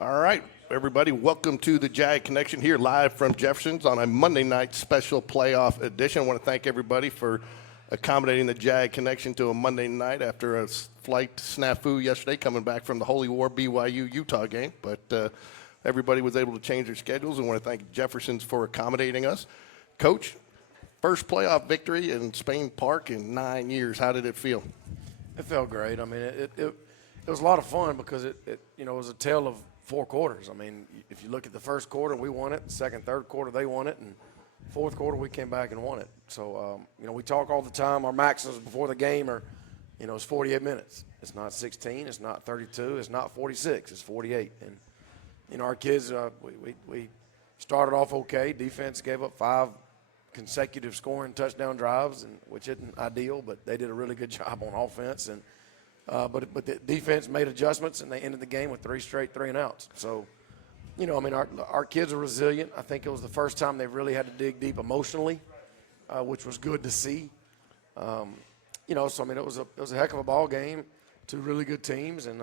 All right, everybody, welcome to the Jag Connection here live from Jeffersons on a Monday night special playoff edition. I want to thank everybody for accommodating the Jag Connection to a Monday night after a flight snafu yesterday coming back from the Holy War BYU-Utah game. But everybody was able to change their schedules, and I want to thank Jeffersons for accommodating us. Coach, first playoff victory in Spain Park in 9 years. How did it feel? It felt great. I mean, it was a lot of fun because it was a tale of 4 quarters. I mean, if you look at the first quarter, we won it. The second, third quarter, they won it. And fourth quarter, we came back and won it. So, we talk all the time. Our maximums before the game are, it's 48 minutes. It's not 16. It's not 32. It's not 46. It's 48. And, our kids, we started off okay. Defense gave up 5 consecutive scoring touchdown drives, which isn't ideal, but they did a really good job on offense. And But the defense made adjustments, and they ended the game with 3 straight 3-and-outs. So, our kids are resilient. I think it was the first time they've really had to dig deep emotionally, which was good to see. It was a heck of a ball game. 2 really good teams, and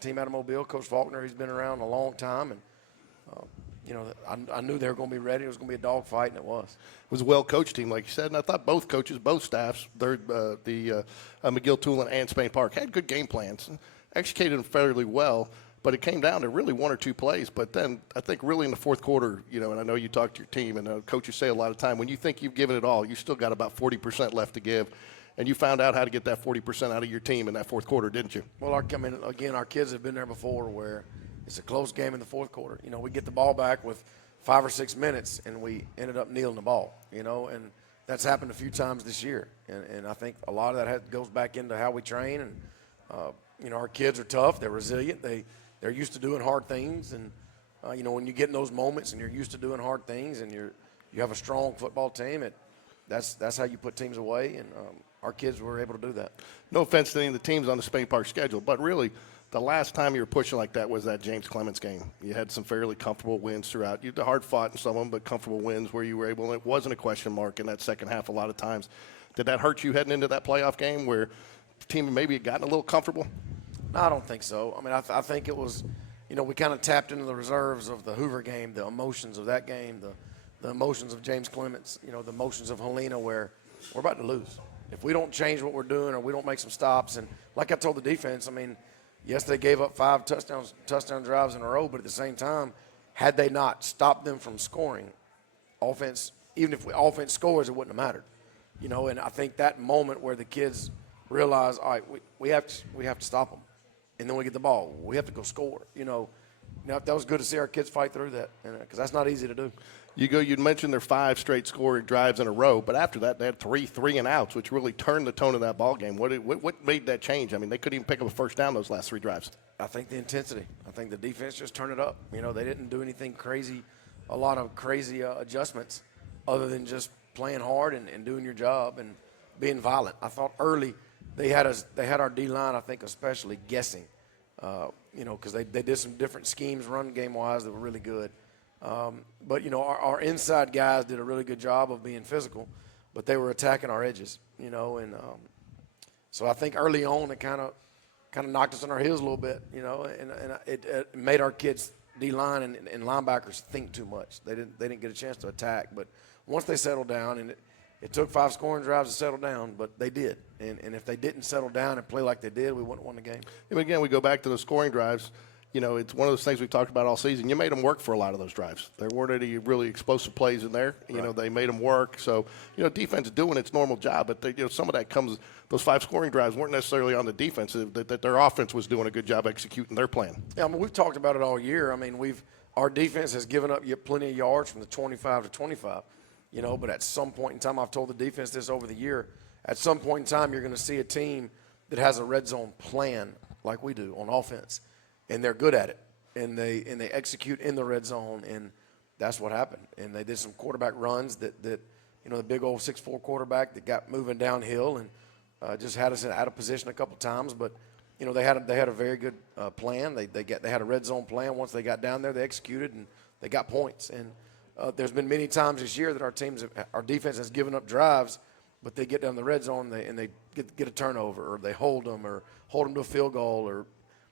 team out of Mobile, Coach Faulkner, he's been around a long time, and I knew they were going to be ready. It was going to be a dogfight, and it was. It was a well-coached team, like you said, and I thought both coaches, both staffs, McGill, Tulane, and Spain Park, had good game plans, executed them fairly well, but it came down to really 1 or 2 plays. But then I think really in the fourth quarter, and I know you talk to your team, and coaches say a lot of time, when you think you've given it all, you still got about 40% left to give, and you found out how to get that 40% out of your team in that fourth quarter, didn't you? Well, our kids have been there before where it's a close game in the fourth quarter. We get the ball back with 5 or 6 minutes, and we ended up kneeling the ball, and that's happened a few times this year. And I think a lot of that goes back into how we train. And, our kids are tough. They're resilient. They're used to doing hard things. And, when you get in those moments and you're used to doing hard things and you have a strong football team, that's how you put teams away. And our kids were able to do that. No offense to any of the teams on the Spain Park schedule, but really – the last time you were pushing like that was that James Clemens game. You had some fairly comfortable wins throughout. You hard fought in some of them, but comfortable wins where you were able, and it wasn't a question mark in that second half a lot of times. Did that hurt you heading into that playoff game where the team maybe had gotten a little comfortable? No, I don't think so. I mean, I think it was, we kind of tapped into the reserves of the Hoover game, the emotions of that game, the emotions of James Clemens, the emotions of Helena, where we're about to lose. If we don't change what we're doing or we don't make some stops, and like I told the defense, yes, they gave up 5 touchdown drives in a row, but at the same time, had they not stopped them from scoring, offense, even if offense scores, it wouldn't have mattered. And I think that moment where the kids realize, all right, we have to stop them, and then we get the ball. We have to go score. That was good to see our kids fight through that, because that's not easy to do. You'd mentioned their 5 straight scoring drives in a row, but after that they had 3 3-and-outs, which really turned the tone of that ball game. What made that change? They couldn't even pick up a first down those last 3 drives. I think the intensity. I think the defense just turned it up. They didn't do anything crazy, a lot of crazy adjustments, other than just playing hard and doing your job and being violent. I thought early they had our D-line, I think especially, guessing, because they did some different schemes run game-wise that were really good. But our inside guys did a really good job of being physical, but they were attacking our edges, and so I think early on it kind of knocked us on our heels a little bit, and it made our kids D-line and linebackers think too much. They didn't get a chance to attack, but once they settled down, and it took 5 scoring drives to settle down, but they did, and if they didn't settle down and play like they did, we wouldn't have won the game. And again, we go back to the scoring drives. It's one of those things we've talked about all season. You made them work for a lot of those drives. There weren't any really explosive plays in there. Right. They made them work. So, defense is doing its normal job. But, some of that comes – those 5 scoring drives weren't necessarily on the defense. That their offense was doing a good job executing their plan. Yeah, we've talked about it all year. Our defense has given up plenty of yards from the 25 to 25. But at some point in time, I've told the defense this over the year, at some point in time you're going to see a team that has a red zone plan like we do on offense. And they're good at it, and they execute in the red zone, and that's what happened. And they did some quarterback runs that the big old 6'4" quarterback that got moving downhill and just had us out of position a couple times. But they had a very good plan. They had a red zone plan. Once they got down there, they executed and they got points. And there's been many times this year that our defense has given up drives, but they get down the red zone and they get a turnover, or they hold them to a field goal, or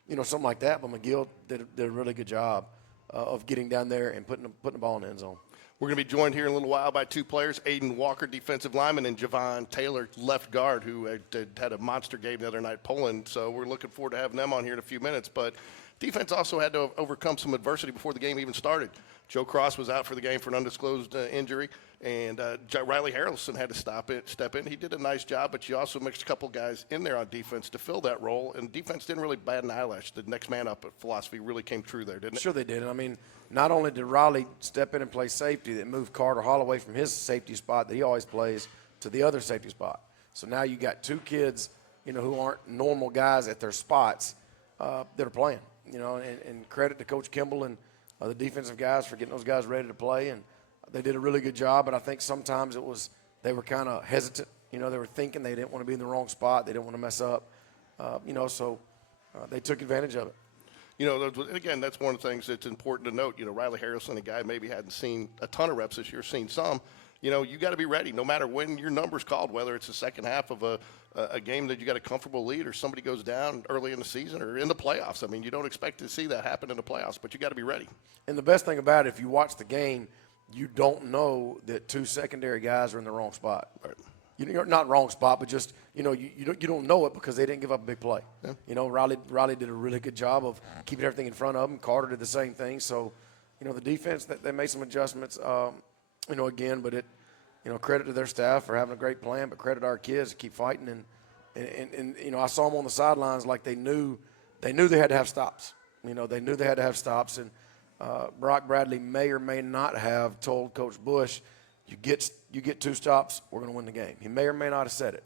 something like that. But McGill did a really good job of getting down there and putting the ball in the end zone. We're going to be joined here in a little while by two players, Aiden Walker, defensive lineman, and Javon Taylor, left guard, who had a monster game the other night, Poland. So we're looking forward to having them on here in a few minutes. But defense also had to overcome some adversity before the game even started. Joe Cross was out for the game for an undisclosed injury, and Riley Harrelson had to step in. He did a nice job, but you also mixed a couple guys in there on defense to fill that role, and defense didn't really bat an eyelash. The next man up philosophy really came true there, didn't it? Sure they did. And I mean, not only did Riley step in and play safety, that moved Carter Holloway from his safety spot that he always plays to the other safety spot. So now you got two kids, who aren't normal guys at their spots that are playing. And credit to Coach Kimball and the defensive guys for getting those guys ready to play, and they did a really good job. But I think sometimes they were kind of hesitant. They were thinking they didn't want to be in the wrong spot. They didn't want to mess up. So they took advantage of it. Again, that's one of the things that's important to note. Riley Harrison, a guy maybe hadn't seen a ton of reps this year, seen some. You got to be ready no matter when your number's called, whether it's the second half of a game that you got a comfortable lead or somebody goes down early in the season or in the playoffs. I mean, you don't expect to see that happen in the playoffs, but you got to be ready. And the best thing about it, if you watch the game, you don't know that two secondary guys are in the wrong spot. Right. You're not wrong spot, but just you don't know it because they didn't give up a big play. Yeah. Riley did a really good job of keeping everything in front of him. Carter did the same thing. So, the defense they made some adjustments. Again, but credit to their staff for having a great plan, but credit to our kids to keep fighting. And I saw them on the sidelines like they knew they had to have stops. They knew they had to have stops. And Brock Bradley may or may not have told Coach Bush, you get two stops, we're going to win the game. He may or may not have said it.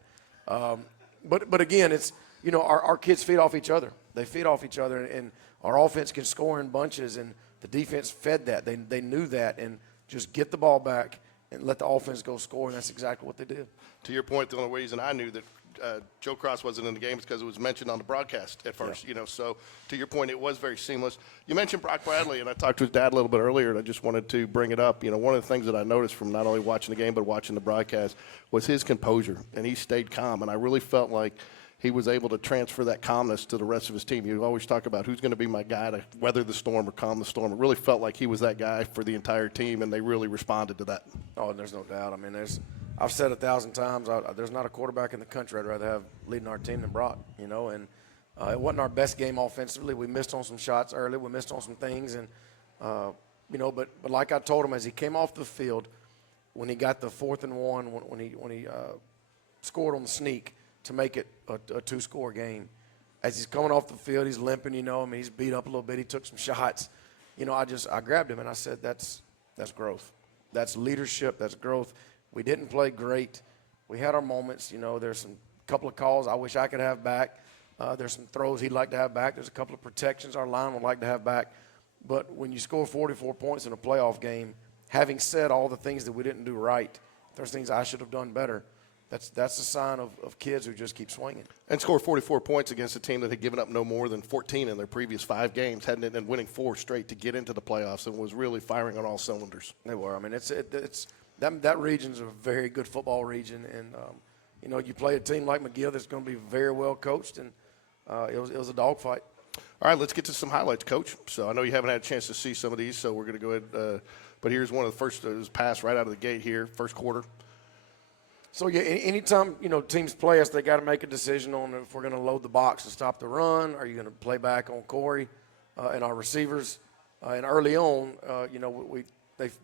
But again, it's, our kids feed off each other. They feed off each other, and our offense can score in bunches, and the defense fed that. They knew that, and just get the ball back and let the offense go score, and that's exactly what they did. To your point, the only reason I knew that Joe Cross wasn't in the game is because it was mentioned on the broadcast at first. Yeah. So to your point, it was very seamless. You mentioned Brock Bradley, and I talked to his dad a little bit earlier, and I just wanted to bring it up. One of the things that I noticed from not only watching the game but watching the broadcast was his composure, and he stayed calm, and I really felt like he was able to transfer that calmness to the rest of his team. You always talk about who's going to be my guy to weather the storm or calm the storm. It really felt like he was that guy for the entire team, and they really responded to that. Oh, there's no doubt. I mean, I've said 1,000 times, there's not a quarterback in the country I'd rather have leading our team than Brock, and it wasn't our best game offensively. We missed on some shots early. We missed on some things, and, but like I told him as he came off the field, when he got the 4th and 1, when he scored on the sneak to make it a two-score game, as he's coming off the field, he's limping, he's beat up a little bit. He took some shots. I grabbed him and I said, that's growth. That's leadership. That's growth. We didn't play great. We had our moments. There's some couple of calls I wish I could have back. There's some throws he'd like to have back. There's a couple of protections our line would like to have back. But when you score 44 points in a playoff game, having said all the things that we didn't do right, there's things I should have done better. That's a sign of kids who just keep swinging. And score 44 points against a team that had given up no more than 14 in their previous 5 games, hadn't been winning 4 straight to get into the playoffs, and was really firing on all cylinders. They were. I mean, that region's a very good football region, and you play a team like McGill that's going to be very well coached, and it was a dogfight. All right, let's get to some highlights, Coach. So I know you haven't had a chance to see some of these, so we're going to go ahead. But here's one of the first pass right out of the gate here, first quarter. So, yeah, anytime, teams play us, they got to make a decision on if we're going to load the box to stop the run. Are you going to play back on Corey and our receivers? And early on,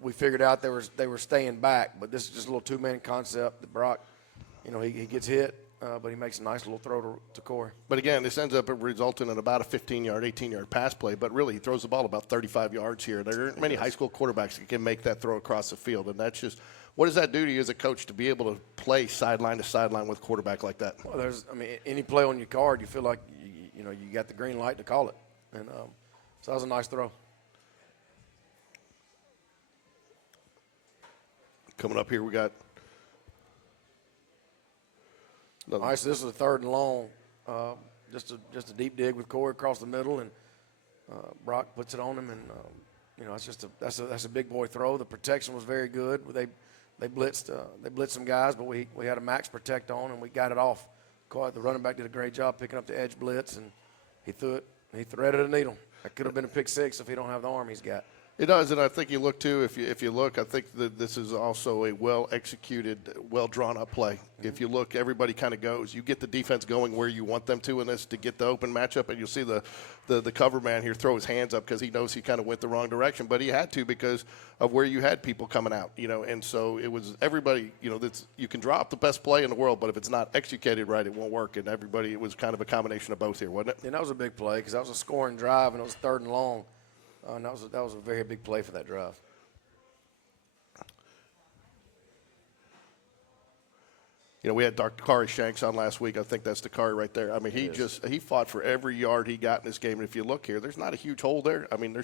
we figured out they were staying back, but this is just a little two-man concept that Brock, he gets hit, but he makes a nice little throw to Corey. But, again, this ends up resulting in about a 15-yard, 18-yard pass play, but really he throws the ball about 35 yards here. There aren't many high school quarterbacks that can make that throw across the field, and that's just – what does that do to you as a coach to be able to play sideline to sideline with a quarterback like that? Well, any play on your card, you feel like you got the green light to call it, and so that was a nice throw. Coming up here, we got. All right, so this is a 3rd and long, just a deep dig with Corey across the middle, and Brock puts it on him, and that's a big boy throw. The protection was very good. They blitzed some guys, but we had a max protect on, and we got it off. The running back did a great job picking up the edge blitz, and he threw it He threaded a needle. That could have been a pick six if he don't have the arm he's got. It does, and I think you look too. If you look, I think that this is also a well executed, well drawn up play. If you look, everybody kind of goes. You get the defense going where you want them to in this to get the open matchup, and you'll see the cover man here throw his hands up because he knows he kind of went the wrong direction, but he had to because of where you had people coming out, and so it was everybody. That's you can drop the best play in the world, but if it's not executed right, it won't work. And everybody, it was kind of a combination of both here, wasn't it? And that was a big play because that was a scoring drive and it was 3rd and long. And that was a very big play for that drive. We had Dakari Shanks on last week. I think that's Dakari right there. I mean, he fought for every yard he got in this game. And if you look here, there's not a huge hole there. I mean,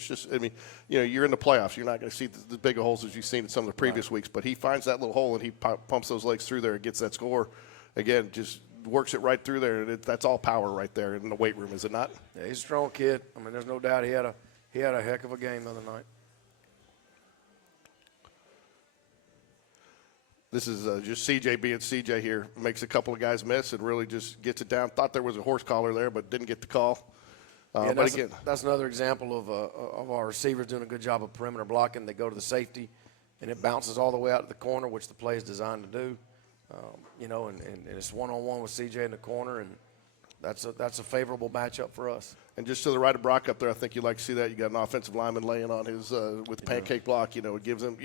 you're in the playoffs. You're not going to see the big holes as you've seen in some of the previous weeks. But he finds that little hole and he pumps those legs through there and gets that score. Again, just works it right through there. And that's all power right there in the weight room, is it not? Yeah, he's a strong kid. I mean, there's no doubt he had a heck of a game the other night. This is just CJ being CJ here. Makes a couple of guys miss and really just gets it down. Thought there was a horse collar there, but didn't get the call. But again, that's another example of our receivers doing a good job of perimeter blocking. They go to the safety, and it bounces all the way out to the corner, which the play is designed to do. And it's one-on-one with CJ in the corner, and that's a favorable matchup for us. And just to the right of Brock up there, I think you'd like to see that. You got an offensive lineman laying on his with the pancake block. It gives him,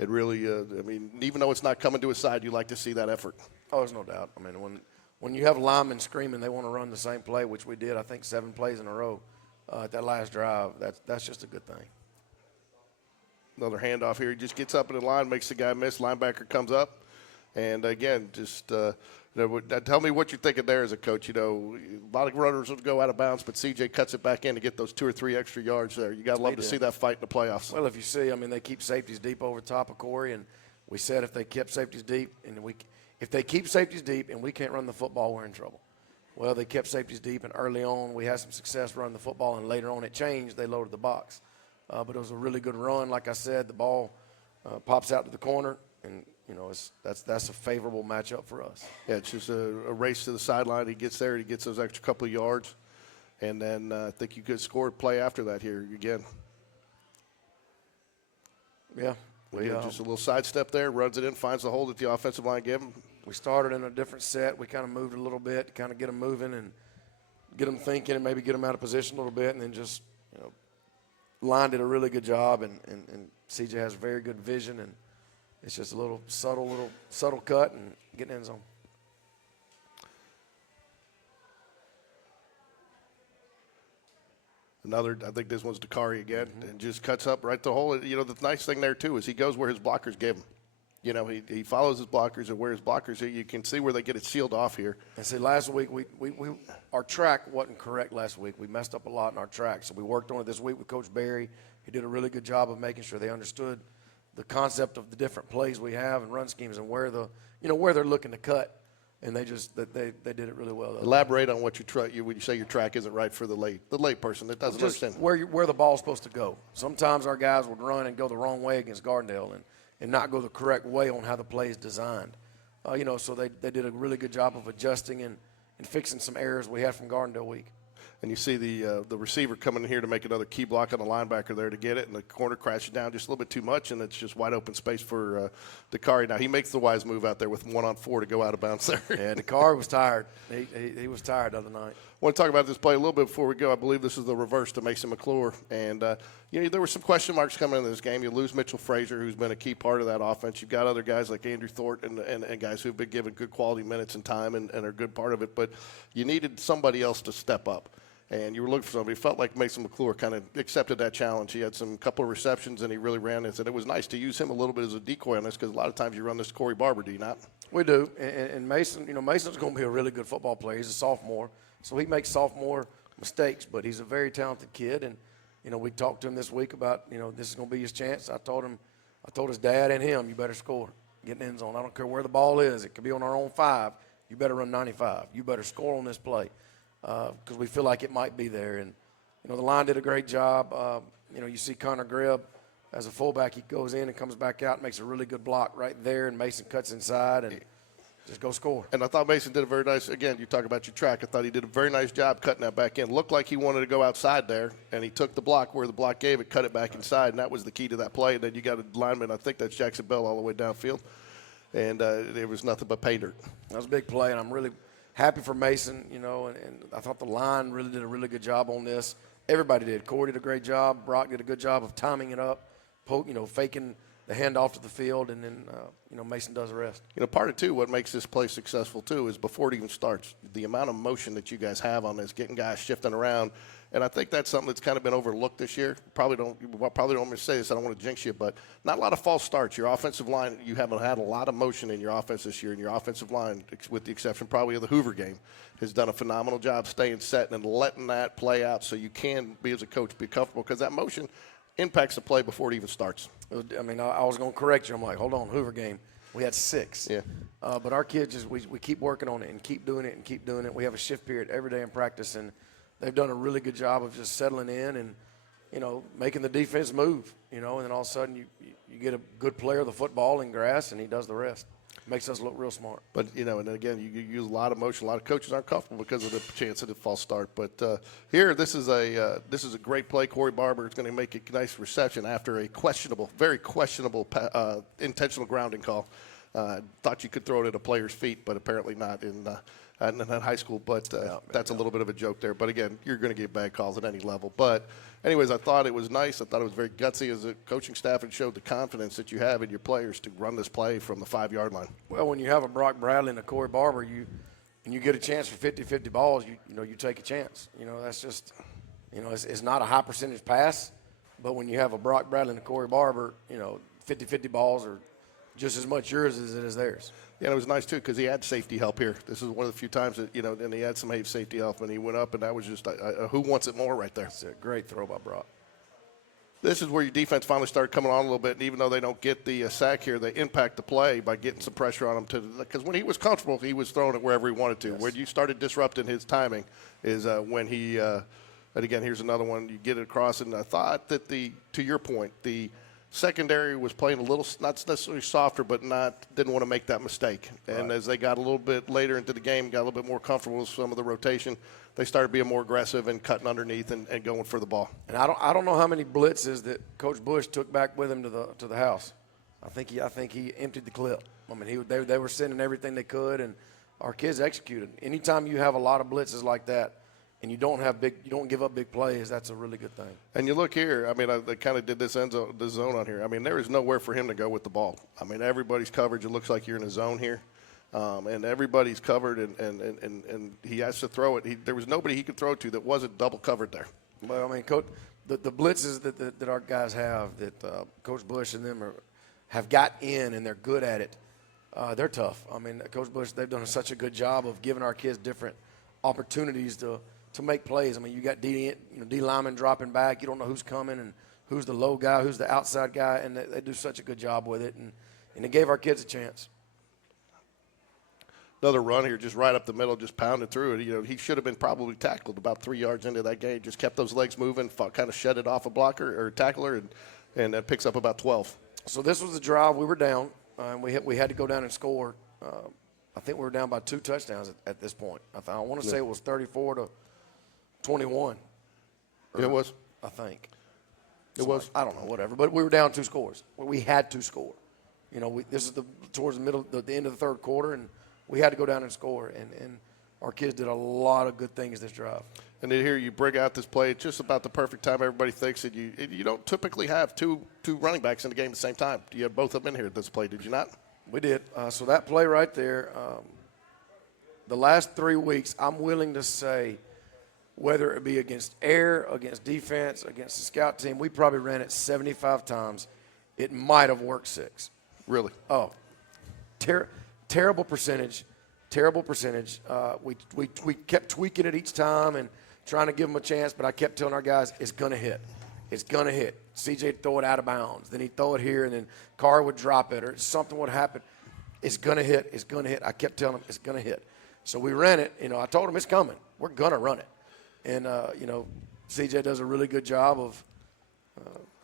it really. Even though it's not coming to his side, you like to see that effort. Oh, there's no doubt. I mean, when you have linemen screaming they want to run the same play, which we did, I think 7 plays in a row at that last drive. That's just a good thing. Another handoff here. He just gets up in the line, makes the guy miss. Linebacker comes up, and again, just. Tell me what you're thinking there as a coach. A lot of runners would go out of bounds, but CJ cuts it back in to get those 2 or 3 extra yards there. You got to love to see that fight in the playoffs. Well, if you see, they keep safeties deep over top of Corey, and we said if they kept safeties deep, if they keep safeties deep and we can't run the football, we're in trouble. Well, they kept safeties deep, and early on we had some success running the football, and later on it changed. They loaded the box. But it was a really good run. Like I said, the ball pops out to the corner, and that's a favorable matchup for us. Yeah, it's just a race to the sideline. He gets there, he gets those extra couple of yards, and then I think you could score a play after that here again. Yeah. Just a little sidestep there, runs it in, finds the hole that the offensive line gave him. We started in a different set. We kind of moved a little bit to kind of get them moving and get them thinking and maybe get them out of position a little bit, and then just, line did a really good job, and CJ has very good vision, and it's just a little subtle cut and get in the end zone. I think this one's Dakari again, and just cuts up right the hole. The nice thing there, too, is he goes where his blockers give him. He follows his blockers, and where his blockers are, you can see where they get it sealed off here. And see, last week, our track wasn't correct last week. We messed up a lot in our track, so we worked on it this week with Coach Barry. He did a really good job of making sure they understood the concept of the different plays we have and run schemes and where they're looking to cut, and they did it really well. Elaborate on what when you say your track isn't right for the late person that doesn't understand where the ball's supposed to go. Sometimes our guys would run and go the wrong way against Gardendale and not go the correct way on how the play is designed. So they did a really good job of adjusting and fixing some errors we had from Gardendale week. And you see the receiver coming in here to make another key block on the linebacker there to get it, and the corner crashes down just a little bit too much, and it's just wide open space for Dakari. Now, he makes the wise move out there with 1-on-4 to go out of bounds there. Yeah, Dakari was tired. He was tired the other night. I want to talk about this play a little bit before we go. I believe this is the reverse to Mason McClure. And, there were some question marks coming into this game. You lose Mitchell Frazier, who's been a key part of that offense. You've got other guys like Andrew Thort and guys who've been given good quality minutes and time and are a good part of it. But you needed somebody else to step up. And you were looking for somebody. It felt like Mason McClure kind of accepted that challenge. He had some couple of receptions, and he really ran it. And it was nice to use him a little bit as a decoy on this because a lot of times you run this to Corey Barber, do you not? We do. And Mason, Mason's going to be a really good football player. He's a sophomore, so he makes sophomore mistakes, but he's a very talented kid. And, we talked to him this week about, this is going to be his chance. I told his dad and him, you better score. Get in the end zone. I don't care where the ball is. It could be on our own 5. You better run 95. You better score on this play. Because we feel like it might be there. And, the line did a great job. You see Connor Grebb as a fullback. He goes in and comes back out and makes a really good block right there, and Mason cuts inside. And Just go score. And I thought Mason did a very nice, again, you talk about your track. I thought he did a very nice job cutting that back in. Looked like he wanted to go outside there, and he took the block where the block gave it, cut it back inside, and that was the key to that play. And then you got a lineman, I think that's Jackson Bell, all the way downfield. And there was nothing but pay dirt. That was a big play, and I'm really happy for Mason, and I thought the line really did a really good job on this. Everybody did. Corey did a great job. Brock did a good job of timing it up, faking the handoff to the field, and then, Mason does the rest. Part of, too, what makes this play successful, too, is before it even starts, the amount of motion that you guys have on this, getting guys shifting around. And I think that's something that's kind of been overlooked this year. Probably don't want me to say this. I don't want to jinx you, but not a lot of false starts. Your offensive line, you haven't had a lot of motion in your offense this year, and your offensive line, with the exception probably of the Hoover game, has done a phenomenal job staying set and letting that play out so you can be, as a coach, be comfortable, because that motion impacts the play before it even starts. I was going to correct you. I'm like, hold on, Hoover game. We had 6. Yeah. But our kids, we keep working on it and keep doing it and keep doing it. We have a shift period every day in practice, and they've done a really good job of just settling in and, making the defense move, and then all of a sudden you get a good player of the football in grass, and he does the rest. Makes us look real smart. But, and then again, you use a lot of motion. A lot of coaches aren't comfortable because of the chance of the false start. But here, this is a great play. Corey Barber is going to make a nice reception after a very questionable intentional grounding call. Thought you could throw it at a player's feet, but apparently not in high school. But that's a little bit of a joke there. But, again, you're going to get bad calls at any level. But, anyways, I thought it was nice. I thought it was very gutsy as a coaching staff, and showed the confidence that you have in your players to run this play from the 5-yard line. Well, when you have a Brock Bradley and a Corey Barber, you get a chance for 50-50 balls, you take a chance. That's just, it's not a high percentage pass, but when you have a Brock Bradley and a Corey Barber, 50-50 balls are just as much yours as it is theirs. Yeah, and it was nice, too, because he had safety help here. This is one of the few times that, and he had some safety help, and he went up, and that was just who wants it more right there. It's a great throw by Brock. This is where your defense finally started coming on a little bit, and even though they don't get the sack here, they impact the play by getting some pressure on him. Because when he was comfortable, he was throwing it wherever he wanted to. Yes. When you started disrupting his timing is when he and again, here's another one. You get it across, and I thought that to your point, the secondary was playing a little, not necessarily softer, but didn't want to make that mistake. And as they got a little bit later into the game, got a little bit more comfortable with some of the rotation, they started being more aggressive and cutting underneath and going for the ball. And I don't know how many blitzes that Coach Bush took back with him to the house. I think he emptied the clip. I mean, they were sending everything they could, and our kids executed. Anytime you have a lot of blitzes like that, and you don't give up big plays, that's a really good thing. And you look here, I mean, they kind of did this zone on here. I mean, there is nowhere for him to go with the ball. I mean, everybody's coverage. It looks like you're in a zone here. And everybody's covered, and he has to throw it. There was nobody he could throw to that wasn't double covered there. Well, I mean, Coach, the blitzes that our guys have, that Coach Bush and them have got in, and they're good at it, they're tough. I mean, Coach Bush, they've done such a good job of giving our kids different opportunities to make plays. I mean, you got D lineman dropping back. You don't know who's coming and who's the low guy, who's the outside guy, and they do such a good job with it. And it gave our kids a chance. Another run here, just right up the middle, just pounded through it. He should have been probably tackled about 3 yards into that game. Just kept those legs moving, kind of shut it off a blocker or tackler, and that picks up about 12. So this was the drive. We were down, and we had to go down and score. I think we were down by 2 touchdowns at this point. I want to say it was 34-21. It was. I think. It was. I don't know, whatever. But we were down 2 scores. We had to score. This is towards the middle, the end of the third quarter, and we had to go down and score. And our kids did a lot of good things this drive. And then here you bring out this play at just about the perfect time. Everybody thinks that you don't typically have two running backs in the game at the same time. You had both of them in here at this play, did you not? We did. So that play right there, the last 3 weeks, I'm willing to say, whether it be against air, against defense, against the scout team, we probably ran it 75 times. It might have worked 6. Really? Oh, terrible percentage. Terrible percentage. We kept tweaking it each time and trying to give them a chance, but I kept telling our guys, it's going to hit. It's going to hit. CJ would throw it out of bounds. Then he'd throw it here, and then Carr would drop it, or something would happen. It's going to hit. It's going to hit. I kept telling him, it's going to hit. So we ran it. I told him it's coming. We're going to run it. And, CJ does a really good job of,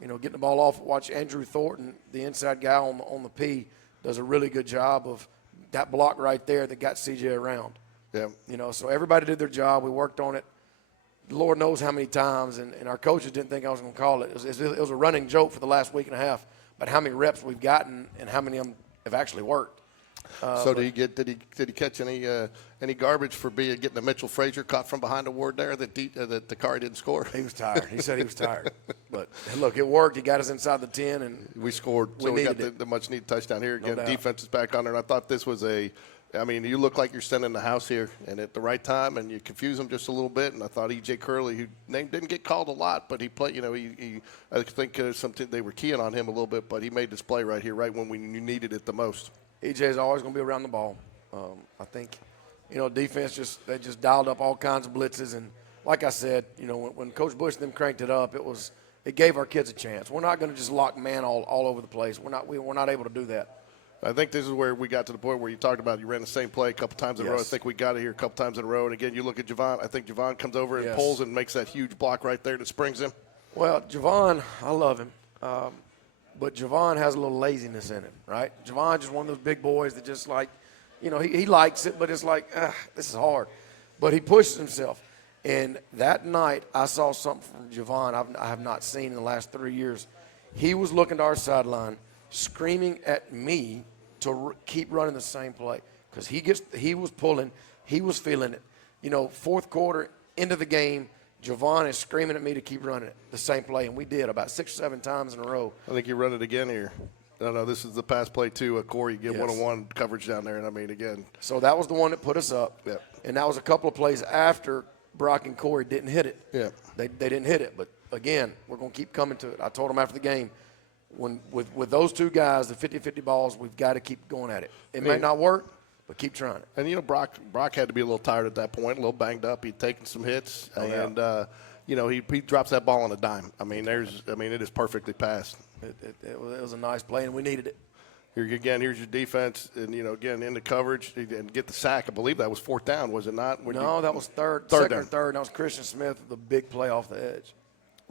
getting the ball off. Watch Andrew Thornton, the inside guy on the P, does a really good job of that block right there that got CJ around. Yeah. You know, so everybody did their job. We worked on it. Lord knows how many times, and our coaches didn't think I was going to call it. It was a running joke for the last week and a half about how many reps we've gotten and how many of them have actually worked. So did he catch any garbage for getting a Mitchell Frazier caught from behind award there that the car didn't score? He was tired. He said he was tired. But look, it worked. He got us inside the 10, and we scored. So we got the much needed touchdown here again. No Defense is back on there, and I thought this was you look like you're sending the house here, and at the right time, and you confuse them just a little bit. And I thought E.J. Curley, who didn't get called a lot, but he played. You know, I think something they were keying on him a little bit, but he made this play right here, right when we needed it the most. EJ is always going to be around the ball. I think, defense they just dialed up all kinds of blitzes, and like I said, when Coach Bush and them cranked it up, it gave our kids a chance. We're not going to just lock man all over the place. We're not able to do that. I think this is where we got to the point where you talked about you ran the same play a couple times in a row. I think we got it here a couple times in a row. And, again, you look at Javon. I think Javon comes over and pulls and makes that huge block right there that springs him. Well, Javon, I love him. But Javon has a little laziness in him, right? Javon just one of those big boys that just he likes it, but it's like, this is hard. But he pushes himself. And that night I saw something from Javon I have not seen in the last 3 years. He was looking to our sideline, screaming at me to keep running the same play because he was pulling, he was feeling it. Fourth quarter, into the game, Javon is screaming at me to keep running it, the same play, and we did about 6 or 7 times in a row. I think you run it again here. No, this is the pass play too. Corey, you get one-on-one coverage down there, and again. So that was the one that put us up. Yep. And that was a couple of plays after Brock and Corey didn't hit it. Yeah. They didn't hit it, but again, we're going to keep coming to it. I told them after the game, with those two guys, the 50-50 balls, we've got to keep going at it. It may not work, but keep trying it. And, Brock had to be a little tired at that point, a little banged up. He'd taken some hits, he drops that ball on a dime. It is perfectly passed. It was a nice play, and we needed it. Here's your defense, and, again, in the coverage and get the sack. I believe that was fourth down, was it not? No, that was third down. Or third. That was Christian Smith with the big play off the edge.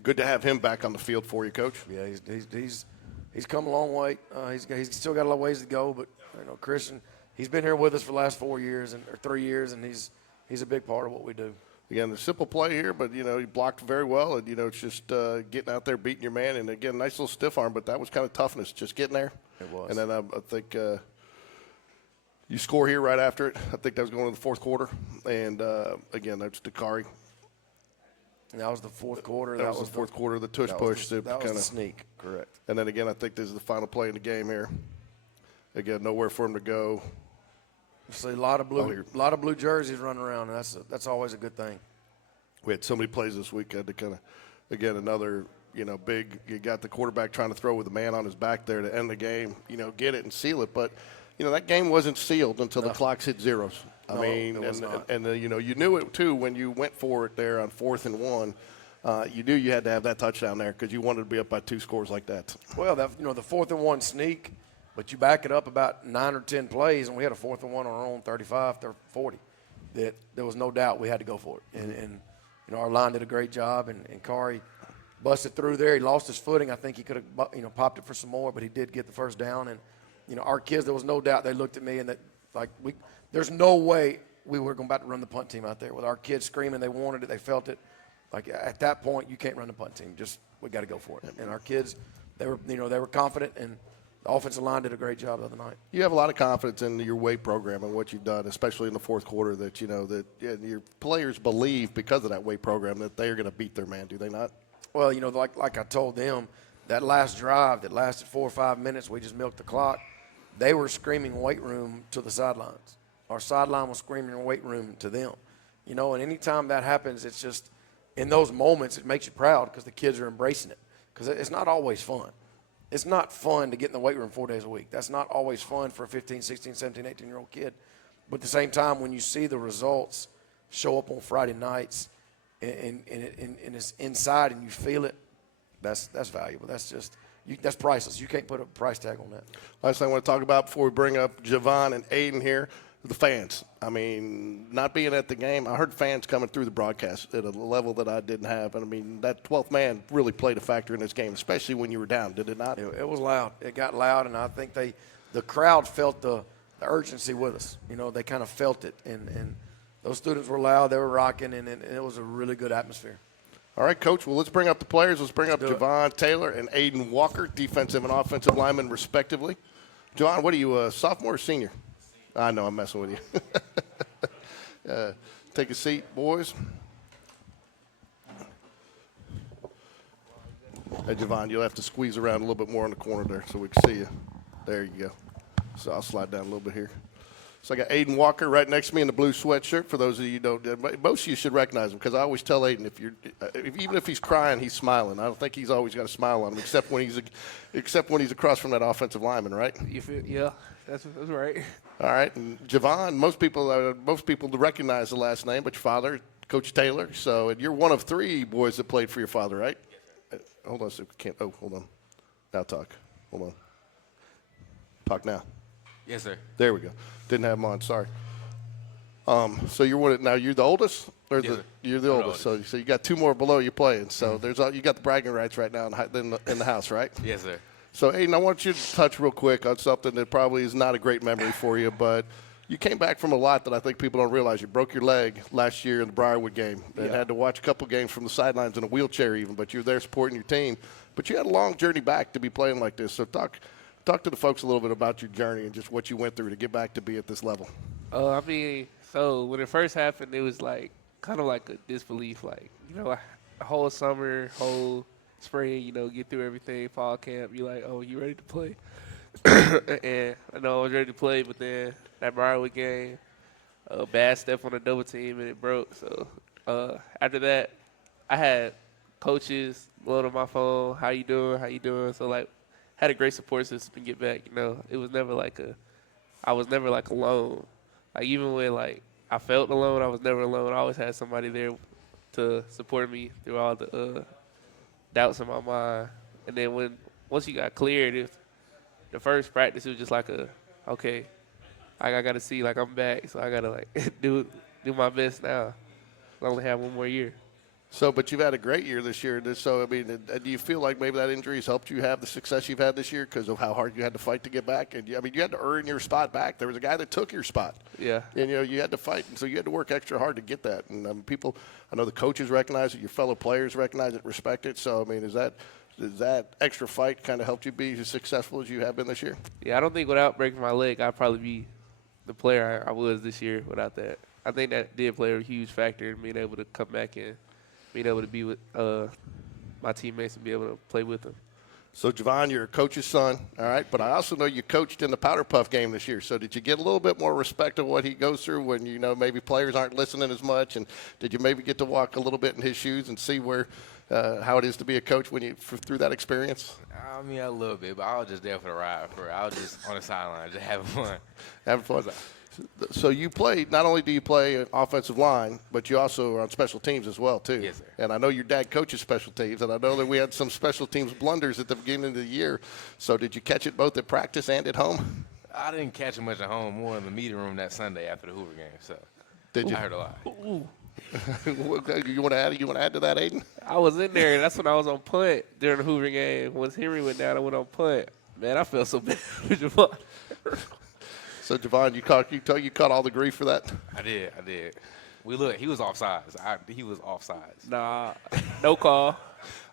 Good to have him back on the field for you, Coach. Yeah, he's come a long way. He's still got a lot of ways to go, but Christian, he's been here with us for the last 4 years or 3 years, and he's a big part of what we do. Again, the simple play here, but he blocked very well, and it's just getting out there, beating your man, and again, nice little stiff arm, but that was kind of toughness, just getting there. It was. And then I think you score here right after it. I think that was going to the fourth quarter, and again, that's Dakari. And that was the fourth quarter. That was the fourth quarter, the tush push. That was the sneak, correct. And then again, I think this is the final play in the game here. Again, nowhere for him to go. See a lot of blue jerseys running around, and that's always a good thing. We had so many plays this week. Had to kind of, again, another big. You got the quarterback trying to throw with a man on his back there to end the game. Get it and seal it, but that game wasn't sealed until the clocks hit zeros. You knew it too when you went for it there on 4th and 1. You knew you had to have that touchdown there because you wanted to be up by 2 scores like that. Well, the 4th and 1 sneak, but you back it up about 9 or 10 plays, and we had a 4th and 1 on our own 35, 40. That there was no doubt we had to go for it, and our line did a great job, and Kari busted through there. He lost his footing. I think he could have popped it for some more, but he did get the first down. And our kids, there was no doubt they looked at me and that there's no way we were about to run the punt team out there with our kids screaming. They wanted it. They felt it. Like at that point, you can't run the punt team. We got to go for it. And our kids, they were confident, and the offensive line did a great job the other night. You have a lot of confidence in your weight program and what you've done, especially in the fourth quarter. That that your players believe because of that weight program that they are going to beat their man. Do they not? Well, like I told them, that last drive that lasted 4 or 5 minutes, we just milked the clock. They were screaming weight room to the sidelines. Our sideline was screaming weight room to them. And anytime that happens, it's just in those moments it makes you proud because the kids are embracing it. Because it's not always fun. It's not fun to get in the weight room 4 days a week. That's not always fun for a 15, 16, 17, 18-year-old kid. But at the same time, when you see the results show up on Friday nights and it's inside and you feel it, that's valuable. That's priceless. You can't put a price tag on that. Last thing I want to talk about before we bring up Javon and Aiden here, the fans. Not being at the game, I heard fans coming through the broadcast at a level that I didn't have. And, that 12th man really played a factor in this game, especially when you were down, did it not? It was loud. It got loud, and I think the crowd felt the urgency with us. You know, they kind of felt it, and those students were loud, they were rocking, and it was a really good atmosphere. All right, Coach. Well, let's bring up the players. Let's bring up Javon Taylor and Aiden Walker, defensive and offensive linemen, respectively. Javon, what are you, a sophomore or senior? I know, I'm messing with you. Take a seat, boys. Hey, Javon, you'll have to squeeze around a little bit more in the corner there so we can see you. There you go. So I'll slide down a little bit here. So I got Aiden Walker right next to me in the blue sweatshirt. For those of you who don't, most of you should recognize him because I always tell Aiden even if he's crying, he's smiling. I don't think he's always got a smile on him, except when he's across from that offensive lineman, right? Yeah, that's right. All right, and Javon, most people recognize the last name, but your father, Coach Taylor. So and you're one of 3 boys that played for your father, right? Hold on a second. Hold on. Now talk. Hold on. Talk now. Yes, sir. There we go. Didn't have him on. Sorry. So you're the oldest, or Yes, you're the oldest. So you got 2 more below you playing. So you got the bragging rights right now in the house, right? Yes, sir. So Aiden, I want you to touch real quick on something that probably is not a great memory for you, but you came back from a lot that I think people don't realize. You broke your leg last year in the Briarwood game and had to watch a couple games from the sidelines in a wheelchair even, but you were there supporting your team. But you had a long journey back to be playing like this. So talk to the folks a little bit about your journey and just what you went through to get back to be at this level. So when it first happened, it was kind of like a disbelief. A whole summer, whole spring, get through everything, fall camp. You're like, oh, you ready to play? And I know I was ready to play, but then that Briarwood game, a bad step on a double team, and it broke. So after that, I had coaches load on my phone, how you doing? So, had a great support system to get back. It was never I was never alone. Even when I felt alone, I was never alone. I always had somebody there to support me through all the doubts in my mind. And then once you got cleared, the first practice, it was just okay, I got to see I'm back, so I got to do my best now. I only have 1 more year. So, but you've had a great year this year. So, I mean, do you feel like maybe that injury has helped you have the success you've had this year because of how hard you had to fight to get back? And you had to earn your spot back. There was a guy that took your spot. Yeah. And you had to fight, and so you had to work extra hard to get that. And I know the coaches recognize it, your fellow players recognize it, respect it. So, I mean, does that extra fight kind of helped you be as successful as you have been this year? Yeah, I don't think without breaking my leg, I'd probably be the player I was this year without that. I think that did play a huge factor in being able to come back and being able to be with my teammates and be able to play with them. So, Javon, you're a coach's son, all right? But I also know you coached in the Powder Puff game this year. So did you get a little bit more respect of what he goes through when, maybe players aren't listening as much? And did you maybe get to walk a little bit in his shoes and see how it is to be a coach through that experience? I mean, a little bit, but I was just there for the ride. I was just on the sideline, just having fun. Having fun. So you played, not only do you play offensive line, but you also are on special teams as well, too. Yes, sir. And I know your dad coaches special teams, and I know that we had some special teams blunders at the beginning of the year. So did you catch it both at practice and at home? I didn't catch it much at home, more in the meeting room that Sunday after the Hoover game. So Did you? I heard a lot. You want to add to that, Aiden? I was in there. That's when I was on punt during the Hoover game. Once Henry went down, I went on punt. Man, I felt so bad for Javon. So, Javon, you caught all the grief for that? I did. He was offsides. He was offsides. Nah, no call.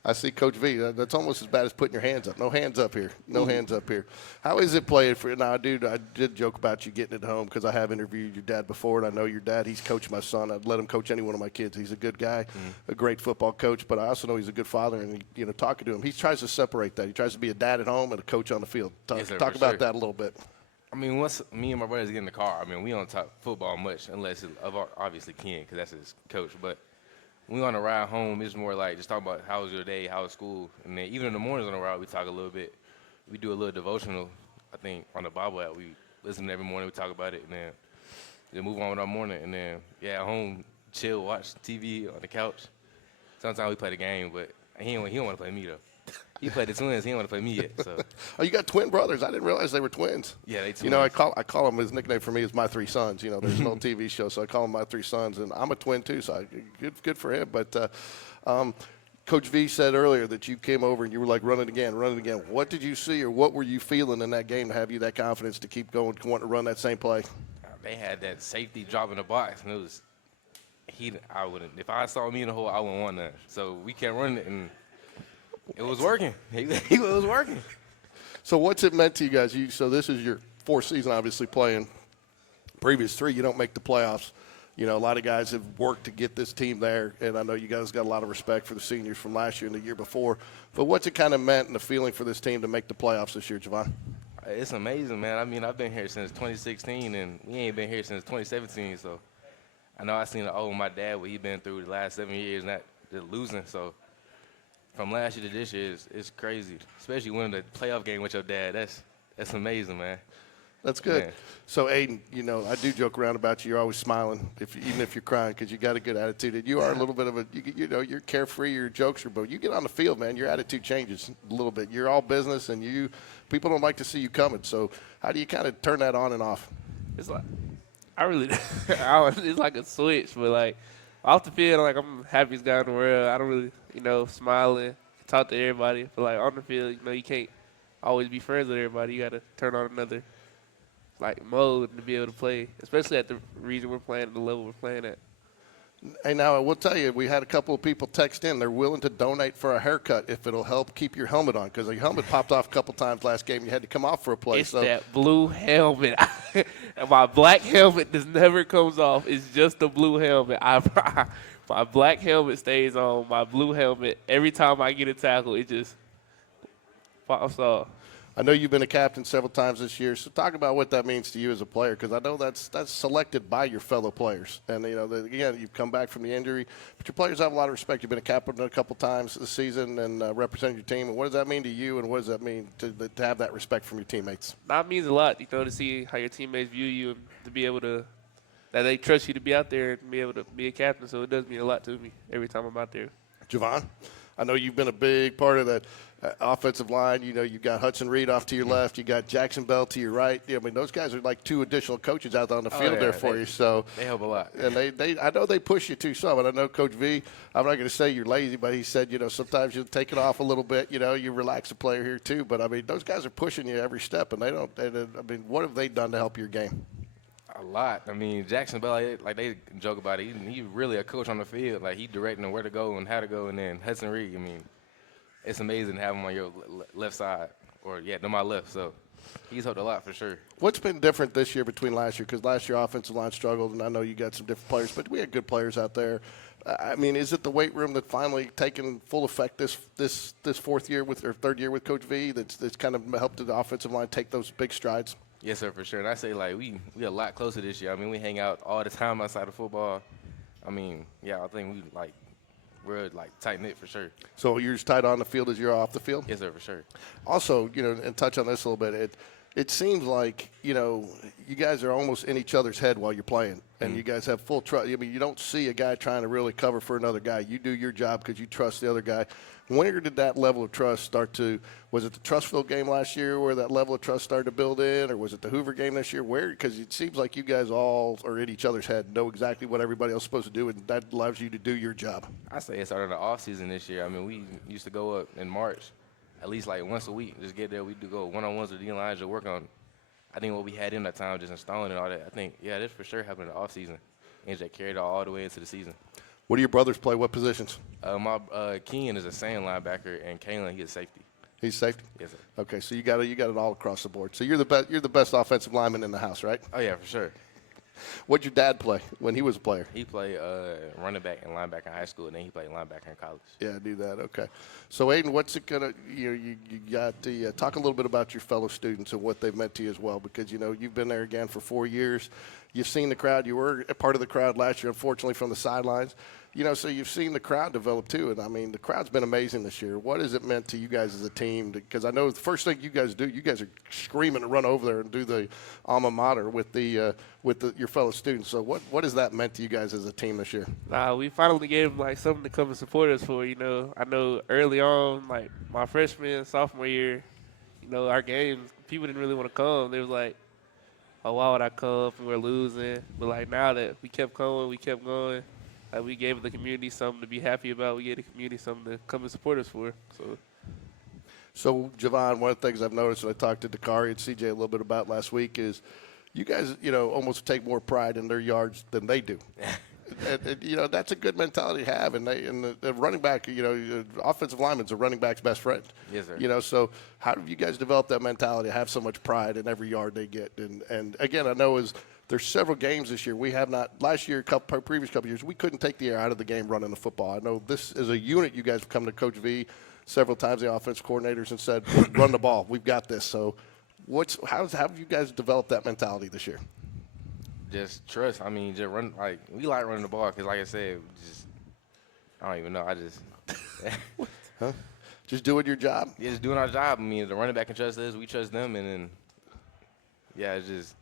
I see Coach V. That's almost as bad as putting your hands up. No hands up here. No hands up here. How is it playing for you? Now, dude, I did joke about you getting it home because I have interviewed your dad before, and I know your dad. He's coached my son. I'd let him coach any one of my kids. He's a good guy, a great football coach, but I also know he's a good father, and, talking to him, he tries to separate that. He tries to be a dad at home and a coach on the field. Yes, sir, talk for about sure. that a little bit. I mean, once me and my brothers get in the car, we don't talk football much unless obviously Ken, because that's his coach. But when we on the ride home, it's more just talk about how was your day, how was school. And then even in the mornings on the ride, we talk a little bit. We do a little devotional, I think, on the Bible app. We listen every morning, we talk about it, and then move on with our morning. And then, at home, chill, watch TV on the couch. Sometimes we play the game, but he don't want to play me, though. He played the Twins. He didn't want to play me yet. So. Oh, you got twin brothers. I didn't realize they were twins. Yeah, they twins. I call them, his nickname for me is My Three Sons. There's an old TV show, so I call them My Three Sons. And I'm a twin, too, so good for him. But Coach V said earlier that you came over and you were like running again. What did you see or what were you feeling in that game to have you that confidence to keep going, wanting to run that same play? They had that safety drop in the box, and it was I wouldn't. If I saw me in the hole, I wouldn't want that. So we kept running it, and it was working. It was working. So what's it meant to you guys? So this is your fourth season, obviously, playing. Previous 3, you don't make the playoffs. You know, a lot of guys have worked to get this team there, and I know you guys got a lot of respect for the seniors from last year and the year before. But what's it kind of meant and the feeling for this team to make the playoffs this year, Javon? It's amazing, man. I mean, I've been here since 2016, and we ain't been here since 2017. So I know I seen my dad, what he been through the last 7 years, and that just losing. So from last year to this year, it's crazy. Especially winning the playoff game with your dad. That's amazing, man. That's good. Yeah. So, Aiden, you know, I do joke around about you. You're always smiling, even if you're crying, because you got a good attitude. And you are a little bit of you know, you're carefree, you're a jokester, but you get on the field, man, your attitude changes a little bit. You're all business, and people don't like to see you coming. So how do you kind of turn that on and off? It's like it's like a switch, but like off the field, like I'm the happiest guy in the world. I don't really, you know, smiling, talk to everybody. But like on the field, you know, you can't always be friends with everybody. You got to turn on another mode to be able to play, especially at the region we're playing, at the level we're playing at. Hey, now, I will tell you, we had a couple of people text in. They're willing to donate for a haircut if it'll help keep your helmet on, because your helmet popped off a couple times last game. You had to come off for a play. It's that blue helmet. And my black helmet just never comes off. It's just the blue helmet. My black helmet stays on. My blue helmet, every time I get a tackle, it just pops off. I know you've been a captain several times this year, so talk about what that means to you as a player, because I know that's selected by your fellow players. And, you know, again, you've come back from the injury, but your players have a lot of respect. You've been a captain a couple times this season and represented your team. And what does that mean to you, and what does that mean to have that respect from your teammates? That means a lot, you know, to see how your teammates view you and to be able to – that they trust you to be out there and be able to be a captain. So it does mean a lot to me every time I'm out there. Javon, I know you've been a big part of that offensive line. You know, you've got Hudson Reed off to your left. You got Jackson Bell to your right. I mean, those guys are like 2 additional coaches out on the field there for you. So they help a lot. And I know they push you too some. And I know Coach V, I'm not going to say you're lazy, but he said, you know, sometimes you take it off a little bit. You know, you relax a player here too. But, I mean, those guys are pushing you every step, and what have they done to help your game? A lot. I mean, Jackson Bell, like they joke about it. He really a coach on the field. Like, he directing them where to go and how to go. And then Hudson Reed, I mean, it's amazing to have him on your left side, to my left. So he's helped a lot for sure. What's been different this year between last year? Because last year offensive line struggled, and I know you got some different players, but we had good players out there. I mean, is it the weight room that finally taken full effect this fourth year with or third year with Coach V that's kind of helped the offensive line take those big strides? Yes, sir, for sure. And I say, like, we a lot closer this year. I mean, we hang out all the time outside of football. I mean, yeah, I think we're tight-knit for sure. So you're as tight on the field as you're off the field? Yes, sir, for sure. Also, you know, and touch on this a little bit, it seems like, you know, you guys are almost in each other's head while you're playing, and you guys have full trust. I mean, you don't see a guy trying to really cover for another guy. You do your job because you trust the other guy. Where did that level of trust start to – was it the Trustville game last year where that level of trust started to build in, or was it the Hoover game this year? Where – because it seems like you guys all are in each other's head, know exactly what everybody else is supposed to do, and that allows you to do your job. I say it started in the offseason this year. I mean, we used to go up in March at least once a week. Just get there. We do go one-on-ones with D-lines to work on – I think what we had in that time, just installing and all that, I think, yeah, this for sure happened in the offseason. And just carried it all the way into the season. What do your brothers play? What positions? My Kean is a sand linebacker, and Kalen, he's a safety. He's safety? Yes, sir. Okay, so you got it all across the board. So you're the best offensive lineman in the house, right? Oh, yeah, for sure. What'd your dad play when he was a player? He played running back and linebacker in high school, and then he played linebacker in college. Yeah, I knew that. Okay. So, Aiden, what's it going to you got to talk a little bit about your fellow students and what they've meant to you as well, because, you know, you've been there again for 4 years. You've seen the crowd. You were a part of the crowd last year, unfortunately, from the sidelines. You know, so you've seen the crowd develop too. And, I mean, the crowd's been amazing this year. What has it meant to you guys as a team? Because I know the first thing you guys do, you guys are screaming to run over there and do the alma mater with your fellow students. So what has that meant to you guys as a team this year? We finally gave them, something to come and support us for, you know. I know early on, my freshman, sophomore year, you know, our games, people didn't really want to come. They was like, oh, why would I come if we're losing? But, now that we kept going, Like we gave the community something to be happy about. We gave the community something to come and support us for. So, Javon, one of the things I've noticed, and I talked to Dakari and CJ a little bit about last week, is you guys, almost take more pride in their yards than they do. and, that's a good mentality to have. And the running back, offensive lineman's a running back's best friend. Yes, sir. So how do you guys develop that mentality to have so much pride in every yard they get? And again, I know there's several games this year. We have not – last year, previous couple years, we couldn't take the air out of the game running the football. I know this is a unit you guys have come to Coach V several times, the offense coordinators, and said, run the ball. We've got this. So how have you guys developed that mentality this year? Just trust. I mean, just run. Like, we like running the ball because, like I said, I don't even know. Huh? Just doing your job? Yeah, just doing our job. I mean, the running back can trust us. We trust them. And then, yeah, it's just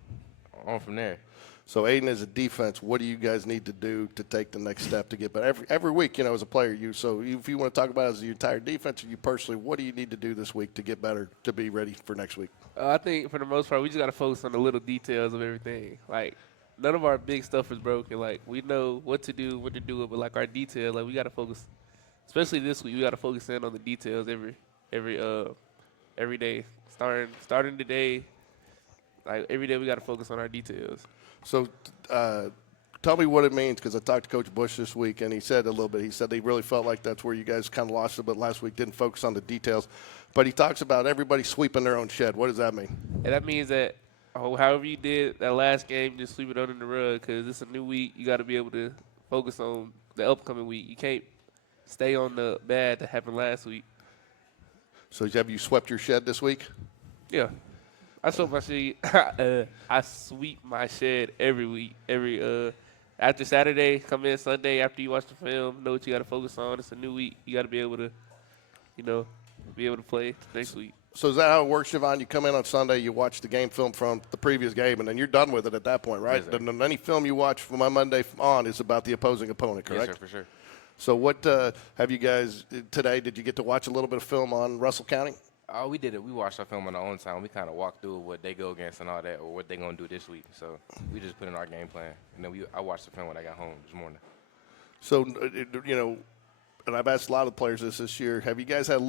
on from there. So, Aiden, as a defense, what do you guys need to do to take the next step to get better? Every week, as a player, if you want to talk about it as the entire defense or you personally, what do you need to do this week to get better, to be ready for next week? I think for the most part, we just got to focus on the little details of everything. Like, none of our big stuff is broken. Like, we know what to do, when to do it, but, like, our details, like, we got to focus, especially this week, we got to focus in on the details every day. Starting today, like, every day we got to focus on our details. So, tell me what it means, because I talked to Coach Bush this week, and he said a little bit. He said he really felt like that's where you guys kind of lost it, but last week didn't focus on the details. But he talks about everybody sweeping their own shed. What does that mean? And that means that however you did that last game, just sweep it under the rug, because it's a new week. You got to be able to focus on the upcoming week. You can't stay on the bad that happened last week. So have you swept your shed this week? Yeah. I sweep my shed. I sweep my shed every week. After Saturday, come in Sunday. After you watch the film, know what you got to focus on. It's a new week. You got to be able to, play next week. So is that how it works, Javon? You come in on Sunday, you watch the game film from the previous game, and then you're done with it at that point, right? Yes, then any film you watch from my Monday on is about the opposing opponent, correct? Yes, sir, for sure. So what have you guys today? Did you get to watch a little bit of film on Russell County? Oh, we did it. We watched our film on our own time. We kind of walked through what they go against and all that, or what they're going to do this week. So we just put in our game plan. And then I watched the film when I got home this morning. So, and I've asked a lot of players this year, have you guys had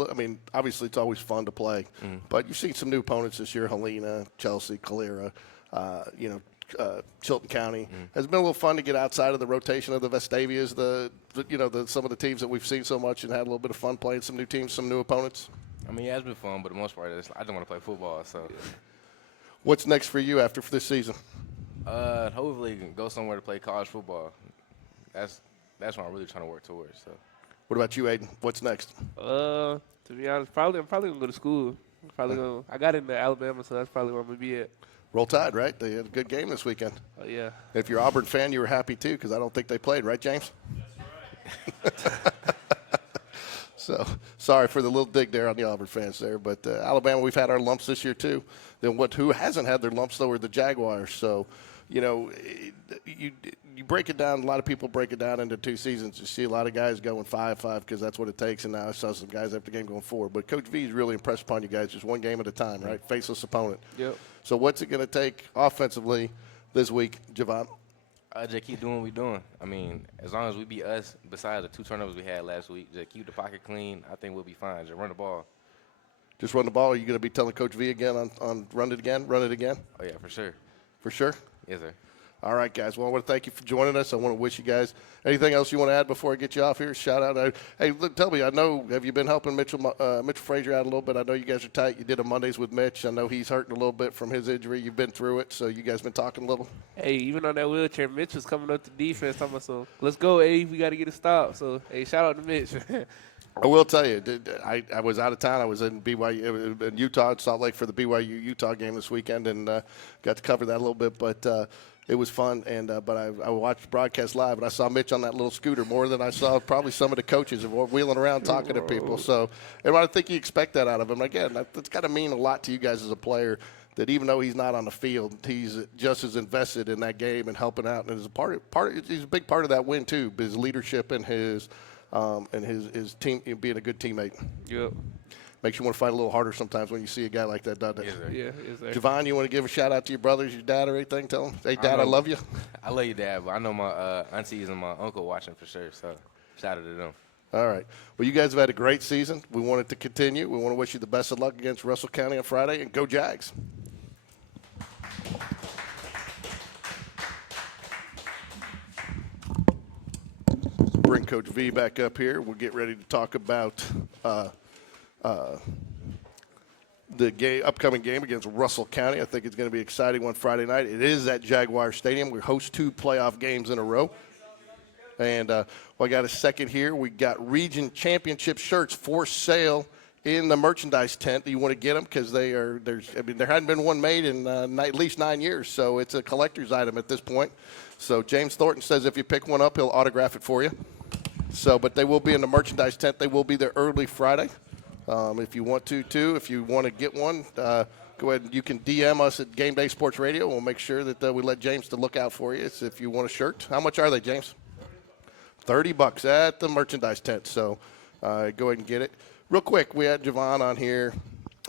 – obviously it's always fun to play, but you've seen some new opponents this year, Helena, Chelsea, Calera, Chilton County. Has it been a little fun to get outside of the rotation of the Vestavias, some of the teams that we've seen so much, and had a little bit of fun playing some new teams, some new opponents? I mean, yeah, it's been fun, but the most part, I just want to play football. So, what's next for you after this season? Hopefully, go somewhere to play college football. That's what I'm really trying to work towards. So, what about you, Aiden? What's next? To be honest, I'm probably gonna go to school. I got into Alabama, so that's probably where I'm gonna be at. Roll Tide, right? They had a good game this weekend. Oh yeah. If you're an Auburn fan, you were happy too, because I don't think they played, right, James? That's right. So, sorry for the little dig there on the Auburn fans there. But Alabama, we've had our lumps this year too. Then who hasn't had their lumps, though, are the Jaguars. So, you break it down. A lot of people break it down into 2 seasons. You see a lot of guys going 5-5 because that's what it takes. And now I saw some guys after the game going 4. But Coach V is really impressed upon you guys just one game at a time, right? Faceless opponent. Yep. So what's it going to take offensively this week, Javon? Just keep doing what we're doing. I mean, as long as we beat us, besides the 2 turnovers we had last week, just keep the pocket clean, I think we'll be fine. Just run the ball. Just run the ball? Are you going to be telling Coach V again on run it again? Run it again? Oh, yeah, for sure. For sure? Yes, sir. All right, guys. Well, I want to thank you for joining us. I want to wish you guys anything else you want to add before I get you off here? Shout out. Hey, look, tell me, have you been helping Mitchell Frazier out a little bit? I know you guys are tight. You did a Mondays with Mitch. I know he's hurting a little bit from his injury. You've been through it, so you guys been talking a little? Hey, even on that wheelchair, Mitch was coming up to defense talking about, so let's go, A. We got to get a stop. So, hey, shout out to Mitch. I will tell you, I was out of town. I was in BYU, in Utah, Salt Lake for the BYU-Utah game this weekend, and got to cover that a little bit. But it was fun, but I watched the broadcast live, and I saw Mitch on that little scooter more than I saw probably some of the coaches wheeling around talking to people. So, and I think you expect that out of him. Again, that's got to mean a lot to you guys as a player, that even though he's not on the field, he's just as invested in that game and helping out. And he's a big part of that win too, his leadership and his team, being a good teammate. Yep. makes you want to fight a little harder sometimes when you see a guy like that, doesn't it? Yes, sir. Yeah, is there? Javon, you want to give a shout-out to your brothers, your dad, or anything? Tell them, hey, Dad, I love you. I love you, Dad, but I know my aunties and my uncle watching for sure, so shout out to them. All right. Well, you guys have had a great season. We want it to continue. We want to wish you the best of luck against Russell County on Friday, and go Jags. Bring Coach V back up here. We'll get ready to talk about the upcoming game against Russell County. I think it's going to be an exciting one Friday night. It is at Jaguar Stadium. We host 2 playoff games in a row. And I got a second here. We got region championship shirts for sale in the merchandise tent. You want to get them because there hadn't been one made in at least 9 years, so it's a collector's item at this point. So James Thornton says if you pick one up, he'll autograph it for you. So, but they will be in the merchandise tent. They will be there early Friday. If you want to, too, if you want to get one, go ahead and you can DM us at GameDay Sports Radio. We'll make sure that we let James to look out for you. It's if you want a shirt. How much are they, James? $30 at the merchandise tent. So go ahead and get it. Real quick, we had Javon on here.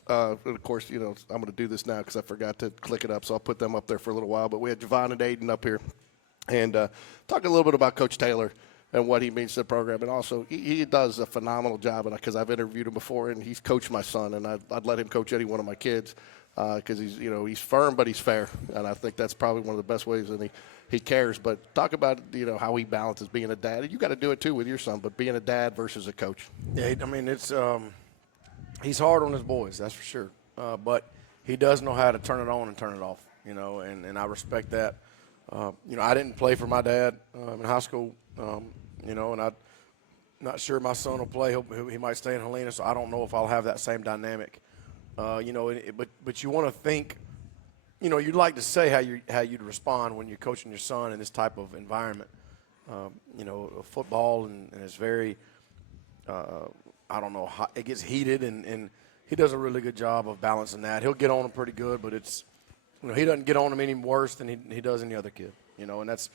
Of course, I'm going to do this now because I forgot to click it up, so I'll put them up there for a little while. But we had Javon and Aiden up here and talk a little bit about Coach Taylor and what he means to the program. And also, he does a phenomenal job because I've interviewed him before, and he's coached my son, and I'd let him coach any one of my kids because he's firm but he's fair, and I think that's probably one of the best ways. And he cares. But talk about how he balances being a dad. You got to do it too with your son, but being a dad versus a coach. Yeah, I mean it's he's hard on his boys, that's for sure. But he does know how to turn it on and turn it off. And I respect that. I didn't play for my dad in high school. And I'm not sure my son will play. He might stay in Helena, so I don't know if I'll have that same dynamic. But you want to think. You'd like to say how you'd respond when you're coaching your son in this type of environment. Football and it's very, it gets heated and he does a really good job of balancing that. He'll get on them pretty good, but it's, he doesn't get on them any worse than he does any other kid. And that's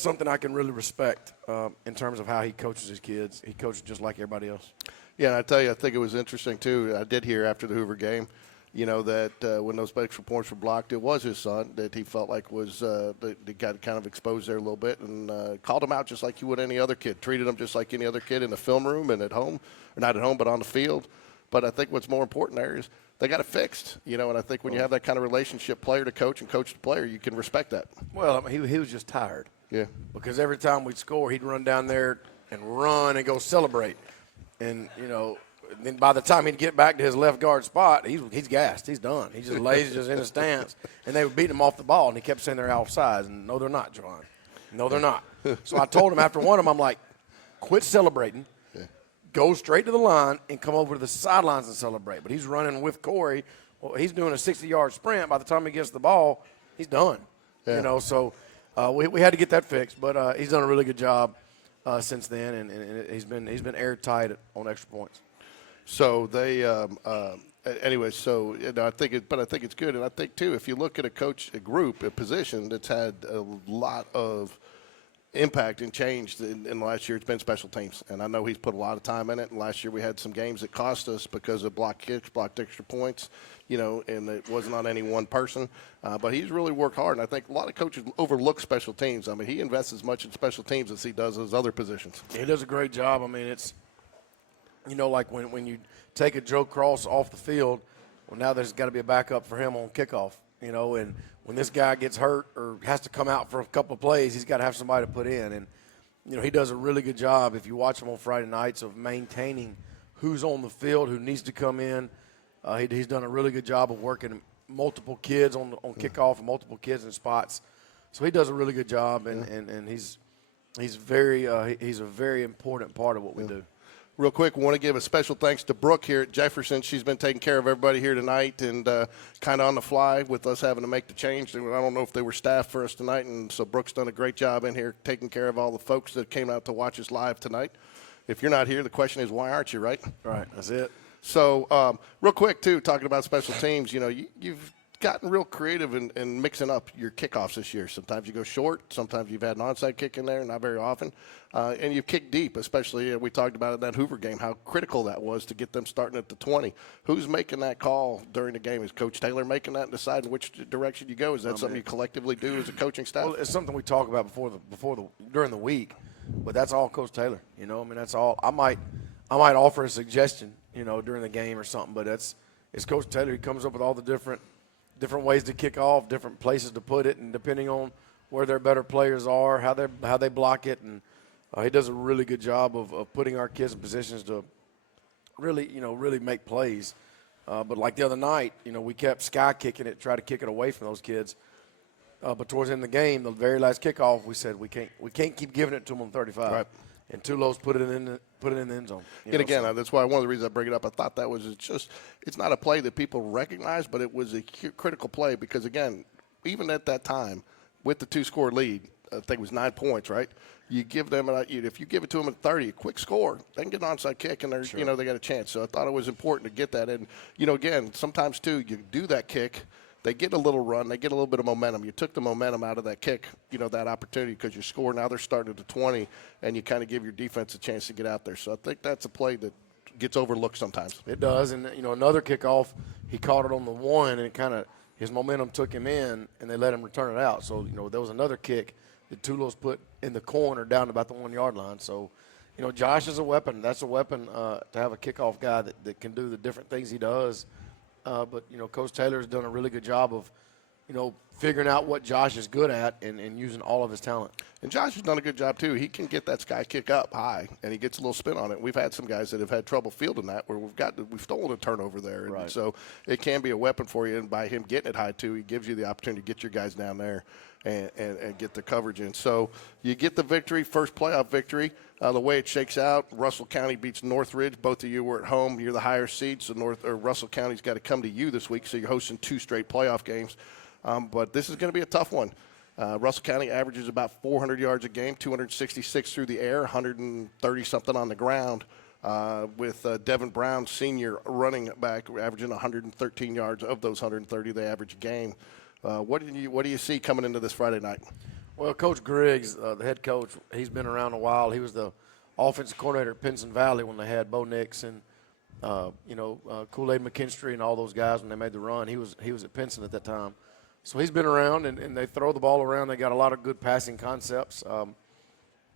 something I can really respect in terms of how he coaches his kids. He coaches just like everybody else. Yeah, and I tell you, I think it was interesting too. I did hear after the Hoover game, that when those extra points were blocked, it was his son that he felt like was that got kind of exposed there a little bit and called him out just like you would any other kid, treated him just like any other kid in the film room and at home, or not at home, but on the field. But I think what's more important there is they got it fixed, and I think when you have that kind of relationship, player to coach and coach to player, you can respect that. Well, he was just tired. Yeah. Because every time we'd score, he'd run down there and run and go celebrate. And, then by the time he'd get back to his left guard spot, he's gassed. He's done. He's just lazy, just in his stance. And they were beating him off the ball, and he kept saying they're offsides. And no, they're not, Javon. No, they're not. So I told him after one of them, I'm like, quit celebrating. Yeah. Go straight to the line and come over to the sidelines and celebrate. But he's running with Corey. Well, he's doing a 60-yard sprint. By the time he gets the ball, he's done. Yeah. So we had to get that fixed. But he's done a really good job since then, and he's been airtight on extra points. So they, anyway. So I think it's good, and I think too, if you look at a group, a position that's had a lot of impact and change in last year, it's been special teams, and I know he's put a lot of time in it. And last year we had some games that cost us because of blocked kicks, blocked extra points, and it wasn't on any one person. But he's really worked hard, and I think a lot of coaches overlook special teams. I mean, he invests as much in special teams as he does his other positions. He does a great job. I mean, it's. Like when you take a Joe Cross off the field, well, now there's got to be a backup for him on kickoff, and when this guy gets hurt or has to come out for a couple of plays, he's got to have somebody to put in. And, he does a really good job, if you watch him on Friday nights, of maintaining who's on the field, who needs to come in. He's done a really good job of working multiple kids on kickoff and multiple kids in spots. So he does a really good job, and he's a very important part of what we do. Real quick, we want to give a special thanks to Brooke here at Jeffersons. She's been taking care of everybody here tonight and kind of on the fly with us having to make the change. I don't know if they were staff for us tonight, and so Brooke's done a great job in here taking care of all the folks that came out to watch us live tonight. If you're not here, the question is, why aren't you, right? Right, that's it. So real quick, too, talking about special teams, you've gotten real creative in mixing up your kickoffs this year. Sometimes you go short. Sometimes you've had an onside kick in there, not very often. And you've kicked deep, especially we talked about in that Hoover game, how critical that was to get them starting at the 20. Who's making that call during the game? Is Coach Taylor making that and deciding which direction you go? Is that something you collectively do as a coaching staff? Well, it's something we talk about during the week, but that's all Coach Taylor. I mean, that's all. I might offer a suggestion, during the game or something, but it's Coach Taylor. He comes up with all the different ways to kick off, different places to put it, and depending on where their better players are, how they block it, and he does a really good job of putting our kids in positions to really make plays. But like the other night, we kept sky kicking it, try to kick it away from those kids. But towards the end of the game, the very last kickoff, we said we can't keep giving it to them on 35. Right. And Tulos put it in the end zone. And again, that's why one of the reasons I bring it up, I thought that was it's not a play that people recognize, but it was a critical play because, again, even at that time, with the 2-score lead, I think it was 9 points, right? You give them, if you give it to them at 30, a quick score, they can get an onside kick and they're, they got a chance. So I thought it was important to get that. And, again, sometimes too, you do that kick, they get a little run, they get a little bit of momentum. You took the momentum out of that kick, that opportunity because you score. Now they're starting at the 20, and you kind of give your defense a chance to get out there. So I think that's a play that gets overlooked sometimes. It does. And, another kickoff, he caught it on the 1, and his momentum took him in, and they let him return it out. So, there was another kick that Tulos put in the corner down about the 1-yard line. So, Josh is a weapon. That's a weapon to have a kickoff guy that can do the different things he does. But, Coach Taylor has done a really good job of, figuring out what Josh is good at and using all of his talent. And Josh has done a good job, too. He can get that sky kick up high, and he gets a little spin on it. We've had some guys that have had trouble fielding that where we've stolen a turnover there. Right. And so it can be a weapon for you. And by him getting it high, too, he gives you the opportunity to get your guys down there and get the coverage in. So you get the victory, first playoff victory. The way it shakes out, Russell County beats Northridge. Both of you were at home. You're the higher seed, so Russell County's got to come to you this week, so you're hosting 2 straight playoff games. But this is going to be a tough one. Russell County averages about 400 yards a game, 266 through the air, 130-something on the ground, with Devin Brown, senior running back, averaging 113 yards. Of those 130, they average a game. What do you see coming into this Friday night? Well, Coach Griggs, the head coach, he's been around a while. He was the offensive coordinator at Pinson Valley when they had Bo Nix and Kool-Aid McKinstry and all those guys when they made the run. He was at Pinson at that time. So he's been around, and they throw the ball around. They got a lot of good passing concepts.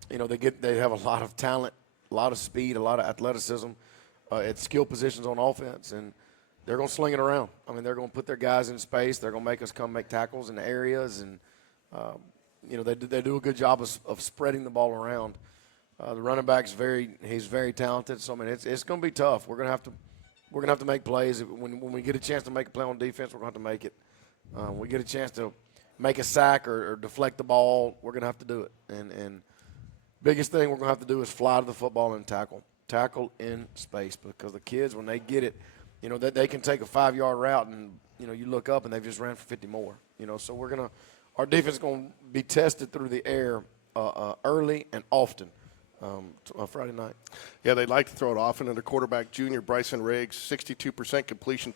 They have a lot of talent, a lot of speed, a lot of athleticism at skill positions on offense, and they're going to sling it around. I mean, they're going to put their guys in space. They're going to make us come make tackles in the areas, and they do a good job of spreading the ball around. The running back's he's very talented. So I mean, it's going to be tough. We're going to have to make plays. When we get a chance to make a play on defense, we're going to have to make it. We get a chance to make a sack or deflect the ball, we're going to have to do it. And biggest thing we're going to have to do is fly to the football and tackle in space, because the kids, when they get it, they can take a 5-yard route and you look up and they've just ran for 50 more. So our defense is going to be tested through the air early and often. Friday night. Yeah, they like to throw it often. And their quarterback, junior Bryson Riggs, 62% completion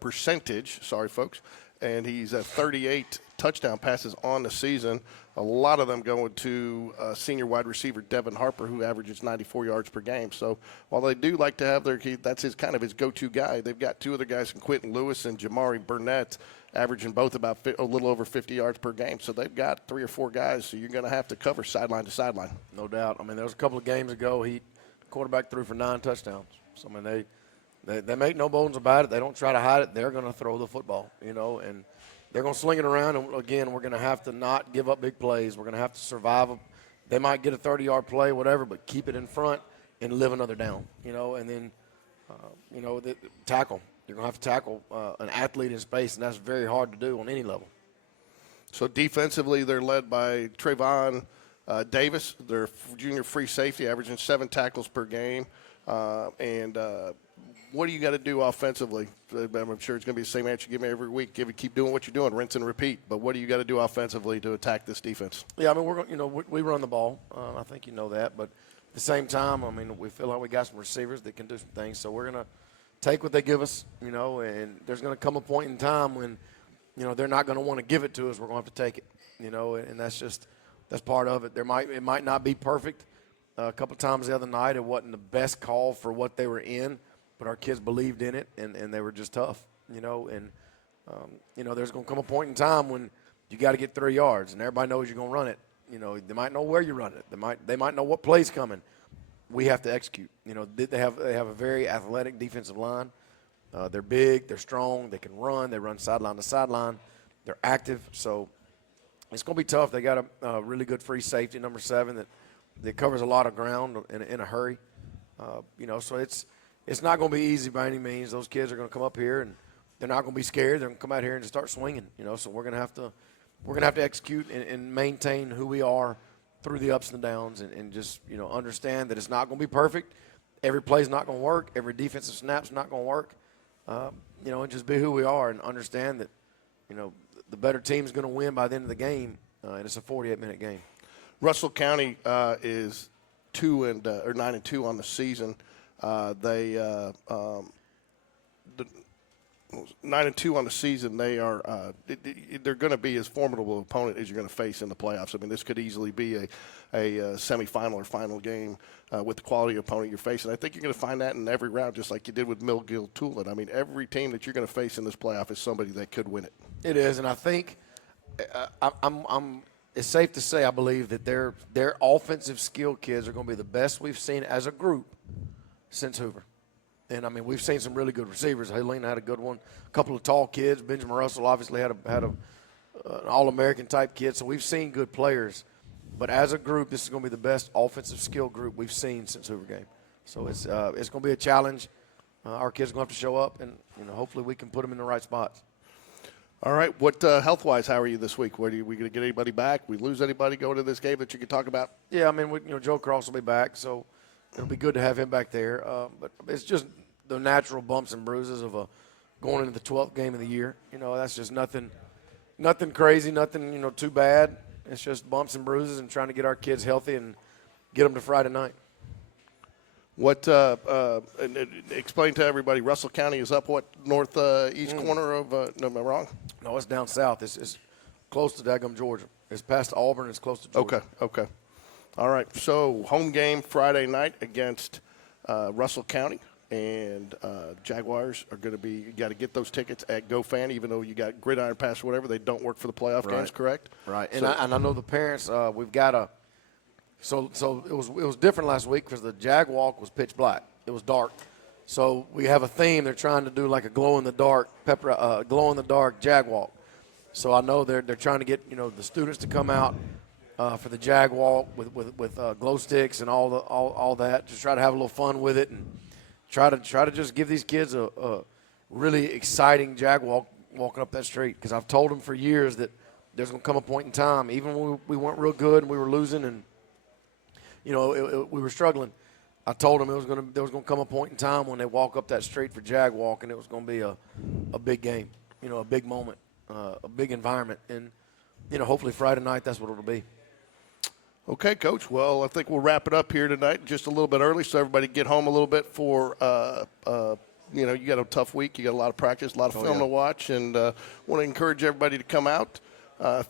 percentage. Sorry, folks. And he's at 38 touchdown passes on the season. A lot of them going to senior wide receiver Devin Harper, who averages 94 yards per game. So while they do like to have that's his go-to guy, they've got 2 other guys, Quentin Lewis and Jamari Burnett, averaging both about a little over 50 yards per game. So they've got 3 or 4 guys, so you're going to have to cover sideline to sideline. No doubt. I mean, there was a couple of games ago, the quarterback threw for 9 touchdowns. So, I mean, they make no bones about it. They don't try to hide it. They're going to throw the football, and they're going to sling it around. And, again, we're going to have to not give up big plays. We're going to have to survive them. They might get a 30-yard play, whatever, but keep it in front and live another down, and then, tackle. You're going to have to tackle an athlete in space, and that's very hard to do on any level. So defensively, they're led by Trayvon Davis, their junior free safety, averaging 7 tackles per game. What do you got to do offensively? I'm sure it's going to be the same answer you give me every week. Keep doing what you're doing, rinse and repeat. But what do you got to do offensively to attack this defense? Yeah, I mean, we're going. We run the ball. I think you know that. But at the same time, I mean, we feel like we got some receivers that can do some things. So we're going to take what they give us, and there's going to come a point in time when, they're not going to want to give it to us. We're going to have to take it, and that's part of it. It might not be perfect. A couple times the other night, it wasn't the best call for what they were in, but our kids believed in it, and they were just tough, and there's going to come a point in time when you got to get 3 yards, and everybody knows you're going to run it. They might know where you run it. They might know what play's coming. We have to execute. They have a very athletic defensive line. They're big. They're strong. They can run. They run sideline to sideline. They're active. So it's going to be tough. They got a really good free safety, number 7, that covers a lot of ground in a hurry. So it's not going to be easy by any means. Those kids are going to come up here, and they're not going to be scared. They're going to come out here and just start swinging. So we're going to have to execute and maintain who we are through the ups and downs, and just understand that it's not going to be perfect. Every play's not going to work. Every defensive snap's not going to work. And just be who we are and understand that the better team's going to win by the end of the game, and it's a 48-minute game. Russell County is 9-2 on the season. They 9-2 on the season. They are they're going to be as formidable an opponent as you're going to face in the playoffs. I mean, this could easily be a semifinal or final game with the quality opponent you're facing. I think you're going to find that in every round, just like you did with Millgill Tulane. I mean, every team that you're going to face in this playoff is somebody that could win it. It is, and I think it's safe to say I believe that their offensive skill kids are going to be the best we've seen as a group since Hoover. And, I mean, we've seen some really good receivers. Helena had a good one. A couple of tall kids. Benjamin Russell obviously had an All-American type kid. So we've seen good players. But as a group, this is going to be the best offensive skill group we've seen since Hoover game. So it's going to be a challenge. Our kids are going to have to show up, and hopefully we can put them in the right spots. All right. What health-wise, how are you this week? We going to get anybody back? We lose anybody going to this game that you can talk about? Yeah, I mean, Joe Cross will be back, so it'll be good to have him back there. But it's just the natural bumps and bruises of going into the 12th game of the year. That's just nothing crazy, nothing, too bad. It's just bumps and bruises and trying to get our kids healthy and get them to Friday night. What explain to everybody, Russell County is up northeast corner of no, am I wrong? No, it's down south. It's close to Daggum, Georgia. It's past Auburn. It's close to Georgia. Okay. All right. So home game Friday night against Russell County, and Jaguars are going to be. You got to get those tickets at GoFan, even though you got Gridiron Pass or whatever. They don't work for the playoff games, correct? Right. And I know the parents. We've got a. So it was different last week because the Jag Walk was pitch black. It was dark. So we have a theme. They're trying to do like a glow in the dark Jag Walk. So I know they're trying to get the students to come out for the Jag Walk with glow sticks and all that. Just try to have a little fun with it and try to just give these kids a really exciting Jag Walk walking up that street. Because I've told them for years that there's going to come a point in time, even when we weren't real good and we were losing and we were struggling. I told them there was going to come a point in time when they walk up that street for Jag Walk, and it was going to be a big game, a big moment, a big environment, and hopefully Friday night that's what it'll be. Okay, Coach. Well, I think we'll wrap it up here tonight, just a little bit early, so everybody get home a little bit for. You got a tough week. You got a lot of practice, a lot of film to watch, and want to encourage everybody to come out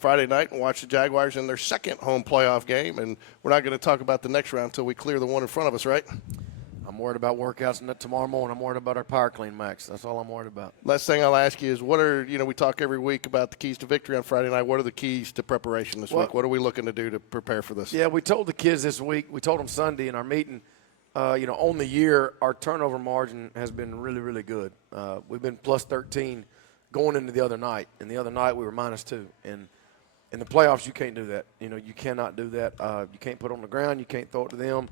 Friday night and watch the Jaguars in their second home playoff game. And we're not going to talk about the next round until we clear the one in front of us, right? I'm worried about workouts tomorrow morning. I'm worried about our power clean, Max. That's all I'm worried about. Last thing I'll ask you is what are, we talk every week about the keys to victory on Friday night. What are the keys to preparation this week? What are we looking to do to prepare for this? Yeah, we told the kids this week, we told them Sunday in our meeting, on the year, our turnover margin has been really, really good. We've been plus 13 going into the other night. And the other night we were minus 2. And in the playoffs, you can't do that. You cannot do that. You can't put it on the ground. You can't throw it to them.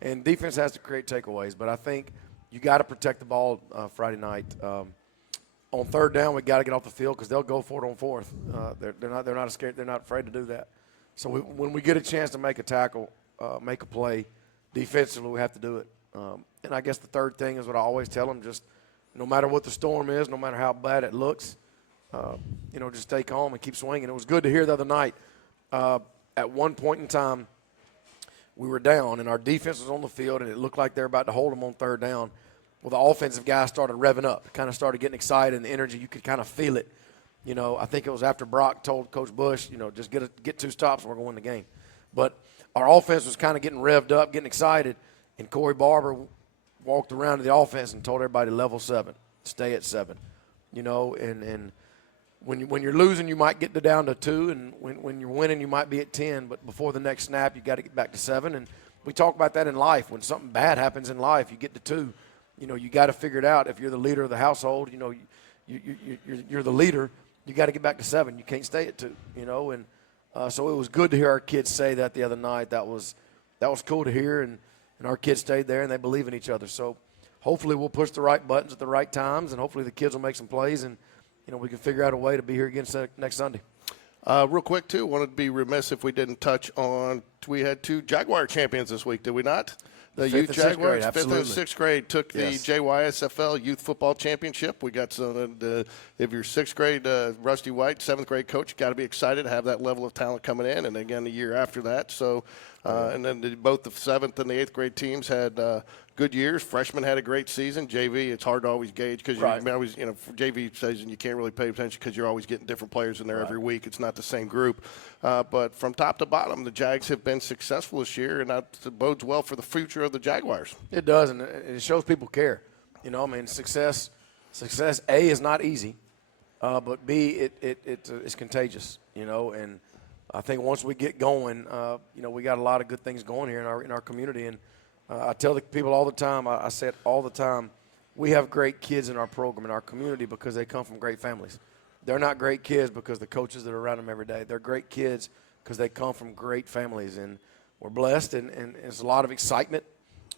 And defense has to create takeaways. But I think you got to protect the ball Friday night. On third down, we got to get off the field because they'll go for it on fourth. They're not scared. They're not afraid to do that. So when we get a chance to make a tackle, make a play, defensively we have to do it. And I guess the third thing is what I always tell them: just no matter what the storm is, no matter how bad it looks, just stay calm and keep swinging. It was good to hear the other night. At one point in time, we were down, and our defense was on the field, and it looked like they were about to hold them on third down. Well, the offensive guys started revving up, kind of started getting excited, and the energy, you could kind of feel it. You know, I think it was after Brock told Coach Bush, you know, just get 2 stops and we're going to win the game. But our offense was kind of getting revved up, getting excited, and Corey Barber walked around to the offense and told everybody level 7, stay at 7. You know, and when you're losing, you might get down to 2, and when you're winning, you might be at 10. But before the next snap, you got to get back to 7. And we talk about that in life. When something bad happens in life, you get to 2. You know, you got to figure it out. If you're the leader of the household, you know, you're the leader. You got to get back to 7. You can't stay at 2. You know, and so it was good to hear our kids say that the other night. That was cool to hear, and our kids stayed there and they believe in each other. So hopefully we'll push the right buttons at the right times, and hopefully the kids will make some plays, and you know we can figure out a way to be here again next Sunday. Real quick, too, wanted to be remiss if we didn't touch on, we had 2 Jaguar champions this week, did we not? The Fifth youth and sixth Jaguars, grade, 5th and 6th grade, took the Yes. JYSFL Youth Football Championship. We got some, if you're 6th grade, Rusty White, 7th grade coach, got to be excited to have that level of talent coming in, and again the year after that. So, and then both the 7th and the 8th grade teams had good years. Freshmen had a great season. JV, it's hard to always gauge because Right. you always, you know, for JV season you can't really pay attention because you're always getting different players in there every week. It's not the same group. But from top to bottom, the Jags have been successful this year, and that bodes well for the future of the Jaguars. It does, and it shows people care. You know, I mean, success A is not easy, but B it's contagious. You know, and I think once we get going, you know, we got a lot of good things going here in our community. And I tell the people all the time, I say it all the time, we have great kids in our program, in our community, because they come from great families. They're not great kids because the coaches that are around them every day. They're great kids because they come from great families, and we're blessed, and there's a lot of excitement,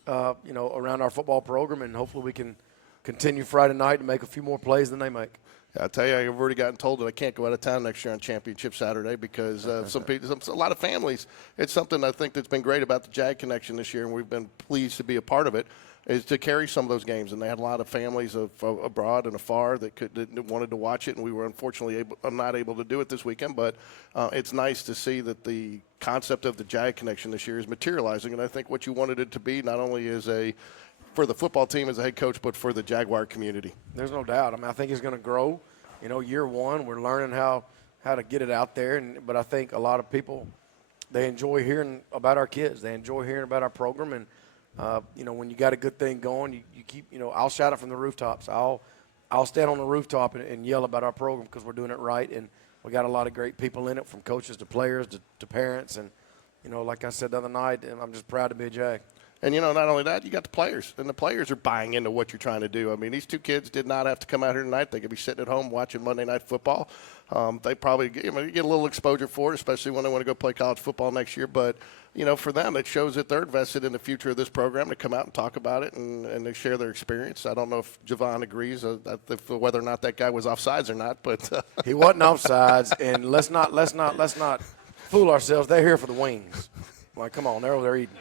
you know, around our football program, and hopefully we can continue Friday night and make a few more plays than they make. I tell you, I've already gotten told that I can't go out of town next year on Championship Saturday because some people, a lot of families, it's something I think that's been great about the Jag Connection this year, and we've been pleased to be a part of it, is to carry some of those games. And they had a lot of families abroad and afar that wanted to watch it, and we were unfortunately not able to do it this weekend. But it's nice to see that the concept of the Jag Connection this year is materializing, and I think what you wanted it to be not only is for the football team as a head coach, but for the Jaguar community. There's no doubt. I mean, I think it's going to grow. You know, year one, we're learning how to get it out there. But I think a lot of people, they enjoy hearing about our kids. They enjoy hearing about our program. And, you know, when you got a good thing going, you keep, you know, I'll shout it from the rooftops. I'll stand on the rooftop and yell about our program because we're doing it right. And we got a lot of great people in it, from coaches to players to parents. And, you know, like I said the other night, I'm just proud to be a Jag. And, you know, not only that, you got the players, and the players are buying into what you're trying to do. I mean, these 2 kids did not have to come out here tonight. They could be sitting at home watching Monday Night Football. They probably get a little exposure for it, especially when they want to go play college football next year. But, you know, for them, it shows that they're invested in the future of this program to come out and talk about it and they share their experience. I don't know if Javon agrees whether or not that guy was offsides or not, but He wasn't offsides, and let's not fool ourselves. They're here for the wings. Like, come on, they're over there eating.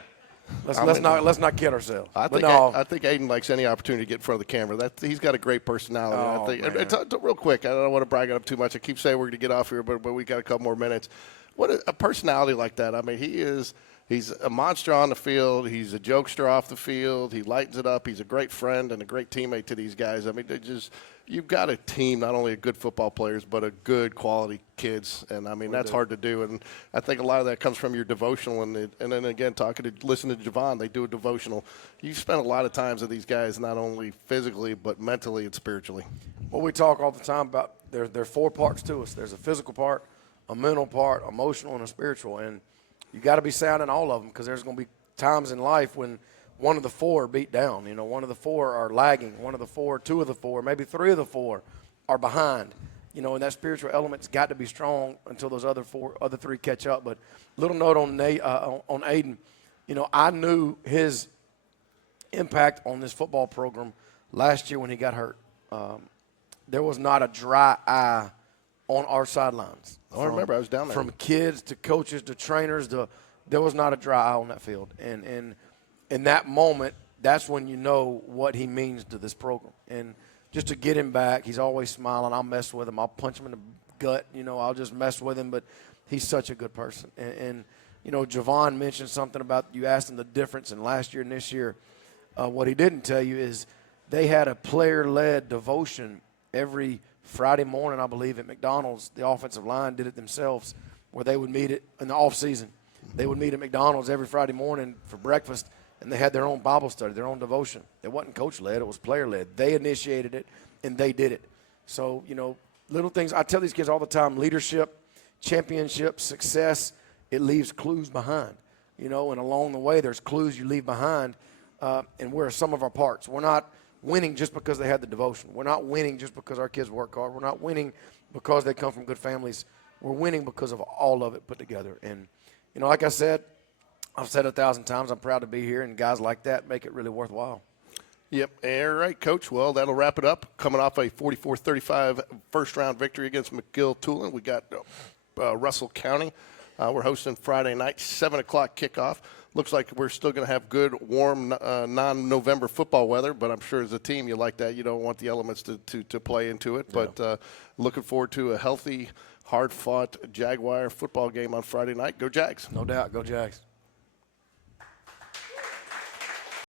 Let's not kid ourselves. I think Aiden likes any opportunity to get in front of the camera. He's got a great personality. Oh, I think. Real quick, I don't want to brag on him too much. I keep saying we're going to get off here, but we got a couple more minutes. What a personality like that. I mean, he's a monster on the field. He's a jokester off the field. He lightens it up. He's a great friend and a great teammate to these guys. I mean, you've got a team, not only of good football players, but of good quality kids. And, I mean, that's hard to do. And I think a lot of that comes from your devotional. And then, again, listening to Javon, they do a devotional. You spend a lot of times with these guys, not only physically, but mentally and spiritually. Well, we talk all the time about there are 4 parts to us. There's a physical part, a mental part, emotional, and a spiritual. And you got to be sound in all of them, because there's going to be times in life when one of the 4 are beat down. You know, one of the 4 are lagging. One of the 4, 2 of the 4, maybe 3 of the 4 are behind. You know, and that spiritual element's got to be strong until those other 3 catch up. But little note on Aiden, you know, I knew his impact on this football program last year when he got hurt. There was not a dry eye on our sidelines. I remember I was down there. From kids to coaches to trainers, there was not a dry eye on that field. And in that moment, that's when you know what he means to this program. And just to get him back, he's always smiling. I'll mess with him. I'll punch him in the gut. You know, I'll just mess with him. But he's such a good person. And you know, Javon mentioned something about, you asked him the difference in last year and this year. What he didn't tell you is they had a player-led devotion every Friday morning, I believe, at McDonald's. The offensive line did it themselves, where they would meet it in the off season. They would meet at McDonald's every Friday morning for breakfast, and they had their own Bible study, their own devotion. It wasn't coach-led, it was player-led. They initiated it, and they did it. So, little things. I tell these kids all the time, leadership, championship, success, it leaves clues behind. And along the way there's clues you leave behind, and where are some of our parts. We're not winning just because they had the devotion. We're not winning just because our kids work hard. We're not winning because they come from good families. We're winning because of all of it put together. And, like I said, I've said 1,000 times, I'm proud to be here, and guys like that make it really worthwhile. Yep. All right, Coach. Well, that'll wrap it up. Coming off a 44-35 first-round victory against McGill-Tulane, we got Russell County. We're hosting Friday night, 7 o'clock kickoff. Looks like we're still going to have good, warm, non-November football weather, but I'm sure as a team you like that. You don't want the elements to play into it. Yeah. But looking forward to a healthy, hard-fought Jaguar football game on Friday night. Go Jags. No doubt. Go Jags.